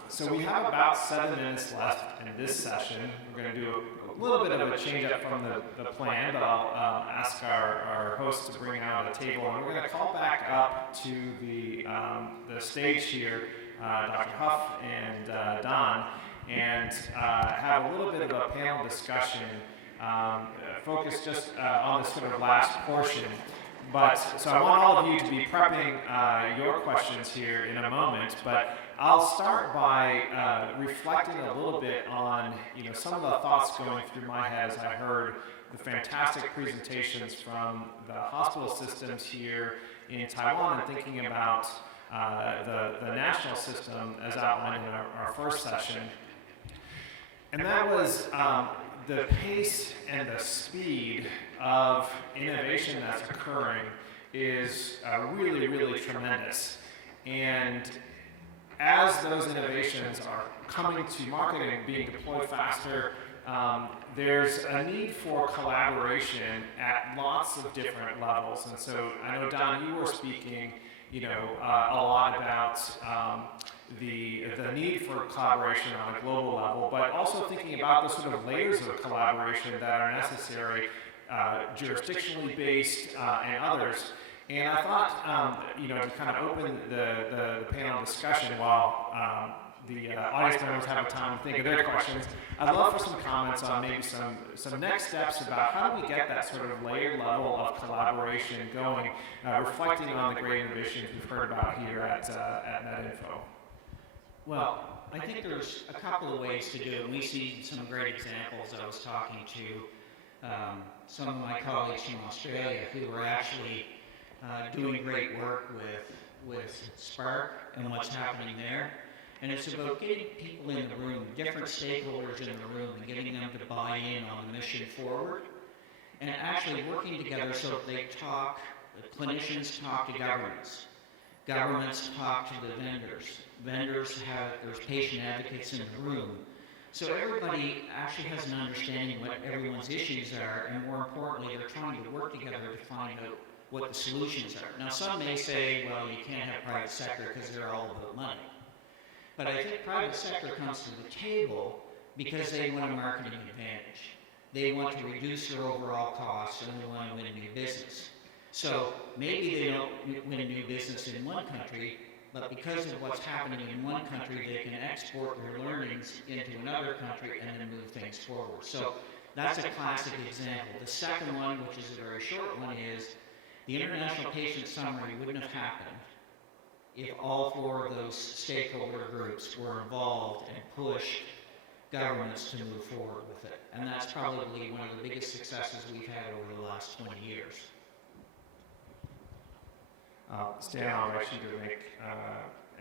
So we have about 7 minutes left in this session. We're going to do a little bit of a change up from the plan, but I'll ask our host to bring out a table, and we're going to call back up to the stage here, Dr. Huff and Don, and have a little bit of a panel discussion focused just on this sort of last portion. But, so I want all of you to be prepping your questions here in a moment, but I'll start by reflecting a little bit on, some of the thoughts going through my head as I heard the fantastic presentations from the hospital systems here in Taiwan, and thinking about the national system as outlined in our first session. And that was the pace and the speed of innovation that's occurring is really, really tremendous. And as those innovations are coming to market and being deployed faster, there's a need for collaboration at lots of different levels. And so I know, Don, you were speaking, a lot about the need for collaboration on a global level, but also thinking about the sort of layers of collaboration that are necessary, jurisdictionally based and others. And I thought, to kind of open the panel discussion while the audience members have time to think of their questions, I'd love for some comments on maybe some next steps about how do we get that sort of layered level of collaboration going, reflecting on the great innovations we've heard about here at NetInfo. Well, I think there's a couple of ways to do it. We see some great examples. I was talking to some of my colleagues from Australia who are actually doing great work with Spark and what's happening there. And it's about getting people in the room, different stakeholders in the room, and getting them to buy in on the mission forward, and actually working together so that they talk, the clinicians talk to governments, governments talk to the vendors there's patient advocates in the room. So everybody actually has an understanding what everyone's issues are, and more importantly, they're trying to work together to find out what the solutions are. Now, some may say, well, you can't have private sector because they're all about money. But I think private sector comes to the table because they want a marketing advantage. They want to reduce their overall costs, and they want to win new business. So maybe they don't win new business in one country, but because of what's happening in one country, they can export their learnings into another country and then move things forward. So that's a classic example. The second one, which is a very short one, is the International Patient Summary wouldn't have happened if all 4 of those stakeholder groups were involved and pushed governments to move forward with it. And that's probably one of the biggest successes we've had over the last 20 years. Stan, I'll invite you to make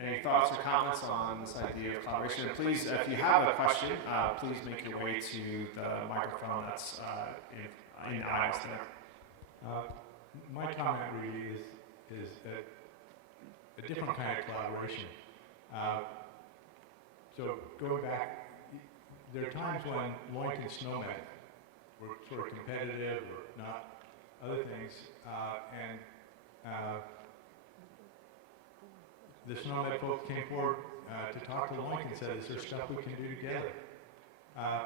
any thoughts or comments on this idea of collaboration. And please, if you have a question, please make your way to the microphone that's in the aisles there. My comment really is a different kind of collaboration. So going back, there are times when Loington Snowmed were sort of competitive or not, other things, and the Snowmed folks came forward to talk to Loington and said, is there stuff we can do together?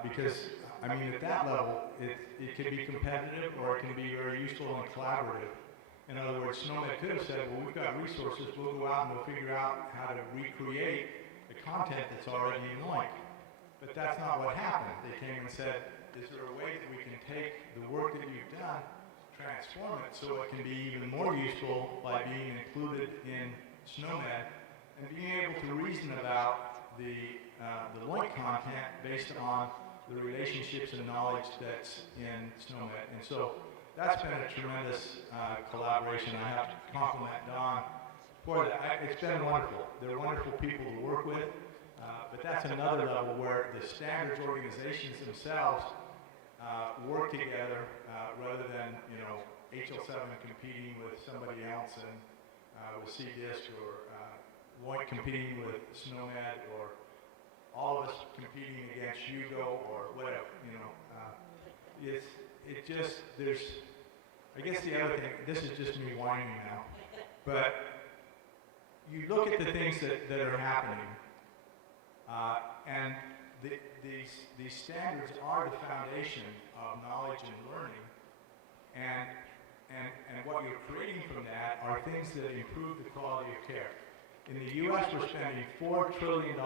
Because I mean, at that level, it can be competitive or it can be very useful and collaborative. In other words, SNOMED could have said, well, we've got resources, we'll go out and we'll figure out how to recreate the content that's already in LOINC. But that's not what happened. They came and said, is there a way that we can take the work that you've done, transform it so it can be even more useful by being included in SNOMED and being able to reason about the LOINC content based on the relationships and knowledge that's in SNOMED. And so that's been a tremendous collaboration. I have to compliment Don for that. It's been wonderful. They're wonderful people to work with, but that's another level where the standards organizations themselves work together rather than, you know, HL7 competing with somebody else and with CDISC or LOINC competing with SNOMED or all of us competing against Hugo or whatever, you know. I guess the other thing, this is just me whining now, but you look at the things that are happening, and these standards are the foundation of knowledge and learning, and what you're creating from that are things that improve the quality of care. In the U.S., we're spending $4 trillion.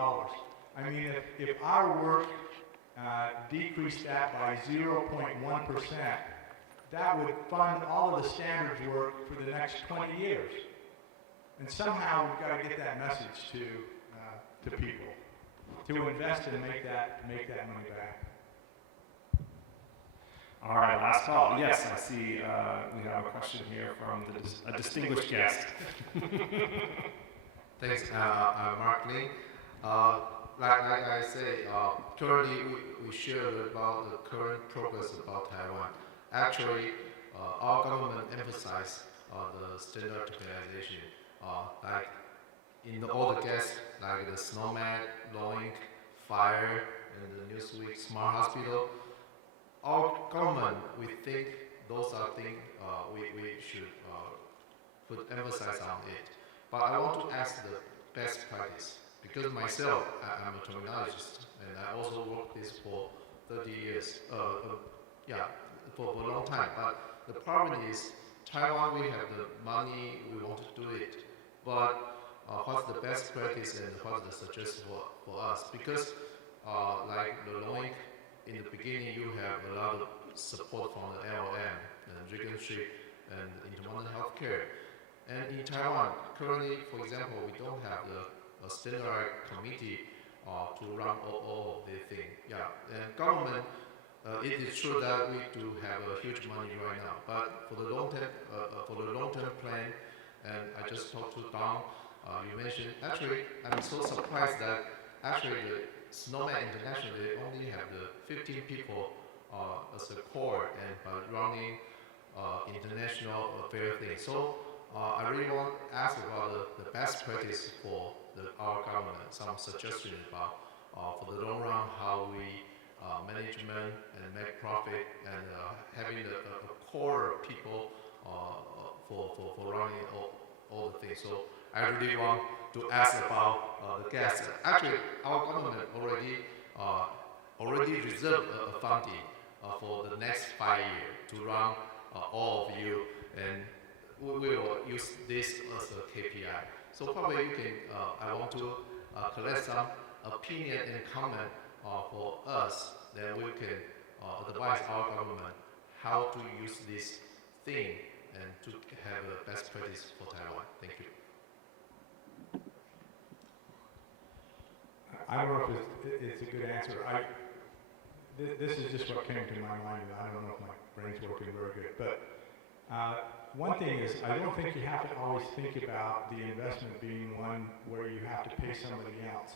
I mean, if our work decreased that by 0.1%, that would fund all of the standards work for the next 20 years. And somehow we've got to get that message to people, to invest and make that money back. All right, last call. Yes, I see we have a question here from a distinguished guest. Thanks, I'm Mark Lee. Like I say, currently we shared about the current progress about Taiwan. Actually, our government emphasized the standard organization, like in all the guests, like the SNOMED, LOINC, FIRE, and the Newsweek Smart Hospital. Our government, we think those are things we should put emphasis on it. But I want to ask the best practice. Because myself, I'm a terminologist, and I also worked this for 30 years, for a long time. But the problem is, Taiwan, we have the money, we want to do it. But what's the best practice and what's the suggestion for us? Because like the LOINC, in the beginning, you have a lot of support from the LOM and Regency and Intermountain Healthcare. And in Taiwan, currently, for example, we don't have a standard committee to run all of the thing. Yeah, and government, it is true that we do have a huge money right now, but for the long-term plan, and I just talked to Don, you mentioned, actually, I'm so surprised that actually the SNOMED International, they only have the 15 people as a core and running international affair thing. So I really want to ask about the best practice for our government, some suggestions about for the long run how we management and make profit and having a core of people for running all the things. So I really want to ask about the guests. Actually, our government already reserved a funding for the next 5 years to run all of you, and we will use this as a KPI. So probably you can, I want to collect some opinion and comment for us, then we can advise our government how to use this thing and to have the best practice for Taiwan. Thank you. I don't know if it's a good answer. This is just what came to my mind. I don't know if my brain's working very good, but one thing is, I don't think you have to always think about the investment being one where you have to pay somebody else.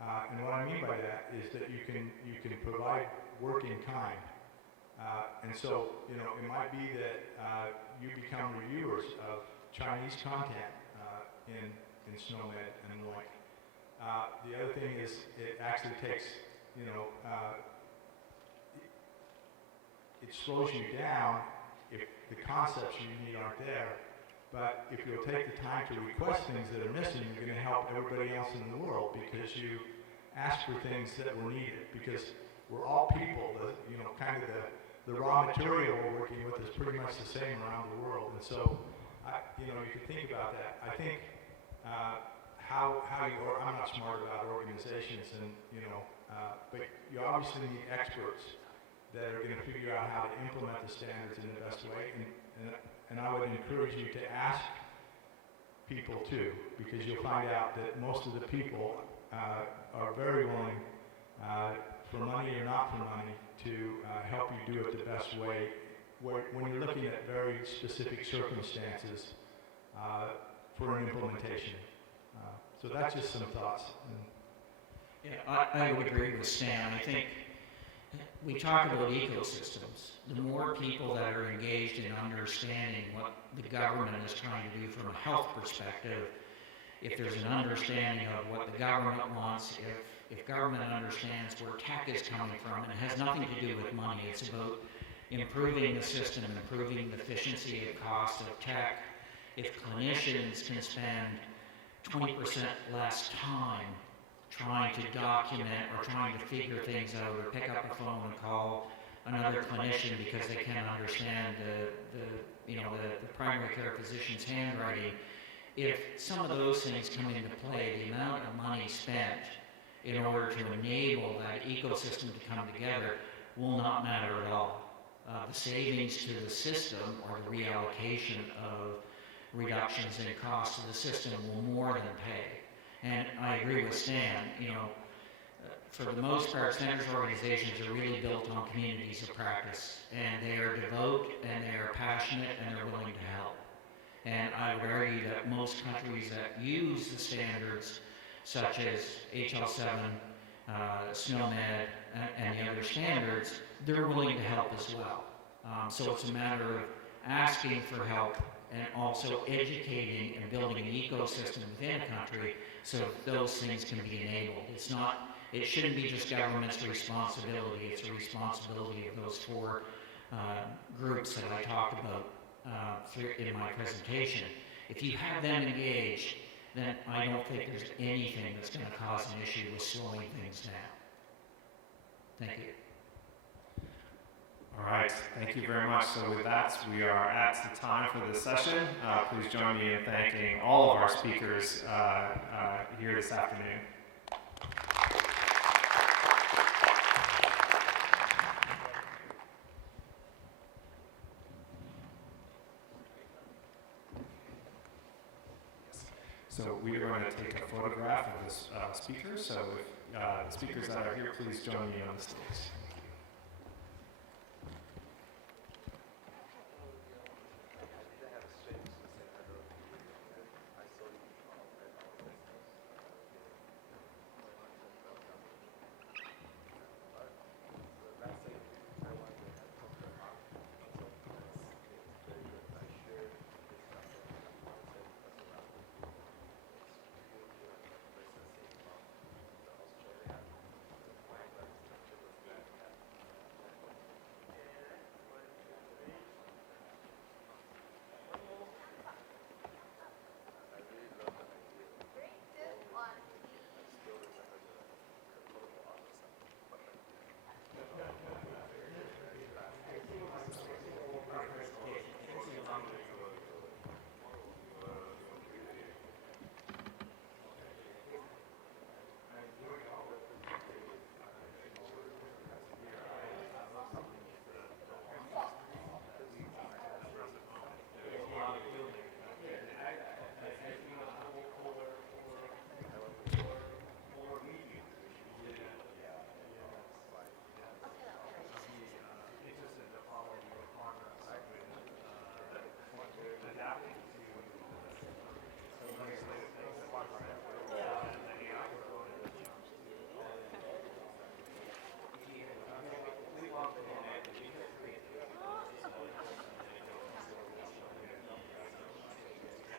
And what I mean by that is that you can provide work in kind. And so, you know, it might be that you become reviewers of Chinese content in SNOMED and LOINC. The other thing is, it actually takes, you know, it slows you down if the concepts you need aren't there. But if you'll take the time to request things that are missing, you're going to help everybody else in the world because you ask for things that were needed. Because we're all people. Kind of the raw material we're working with is pretty much the same around the world. And so, you can think about that. I think I'm not smart about organizations, but you obviously need experts that are going to figure out how to implement the standards in the best way. And I would encourage you to ask people too, because you'll find out that most of the people are very willing, for money or not for money, to help you do it the best way when you're looking at very specific circumstances for an implementation. So that's just some thoughts. Yeah, I would agree with Stan. I think we talk about ecosystems. The more people that are engaged in understanding what the government is trying to do from a health perspective, if there's an understanding of what the government wants, if government understands where tech is coming from, and it has nothing to do with money, it's about improving the system, improving the efficiency and cost of tech. If clinicians can spend 20% less time trying to document or trying to figure things out or pick up a phone and call another clinician because they can't understand the primary care physician's handwriting, if some of those things come into play, the amount of money spent in order to enable that ecosystem to come together will not matter at all. The savings to the system or the reallocation of reductions in cost to the system will more than pay. And I agree with Stan, for the most part, standards organizations are really built on communities of practice, and they are devout, and they are passionate, and they're willing to help. And I would argue that most countries that use the standards, such as HL7, SNOMED, and the other standards, they're willing to help as well. So it's a matter of asking for help and also educating and building an ecosystem within a country so those things can be enabled. It shouldn't be just government's responsibility, it's a responsibility of those four groups that I talked about in my presentation. If you have them engaged, then I don't think there's anything that's going to cause an issue with slowing things down. Thank you. All right, thank you very much. So with that, we are at the time for this session. Please join me in thanking all of our speakers here this afternoon. So we are going to take a photograph of the speakers. So if the speakers that are here, please join me on the stage.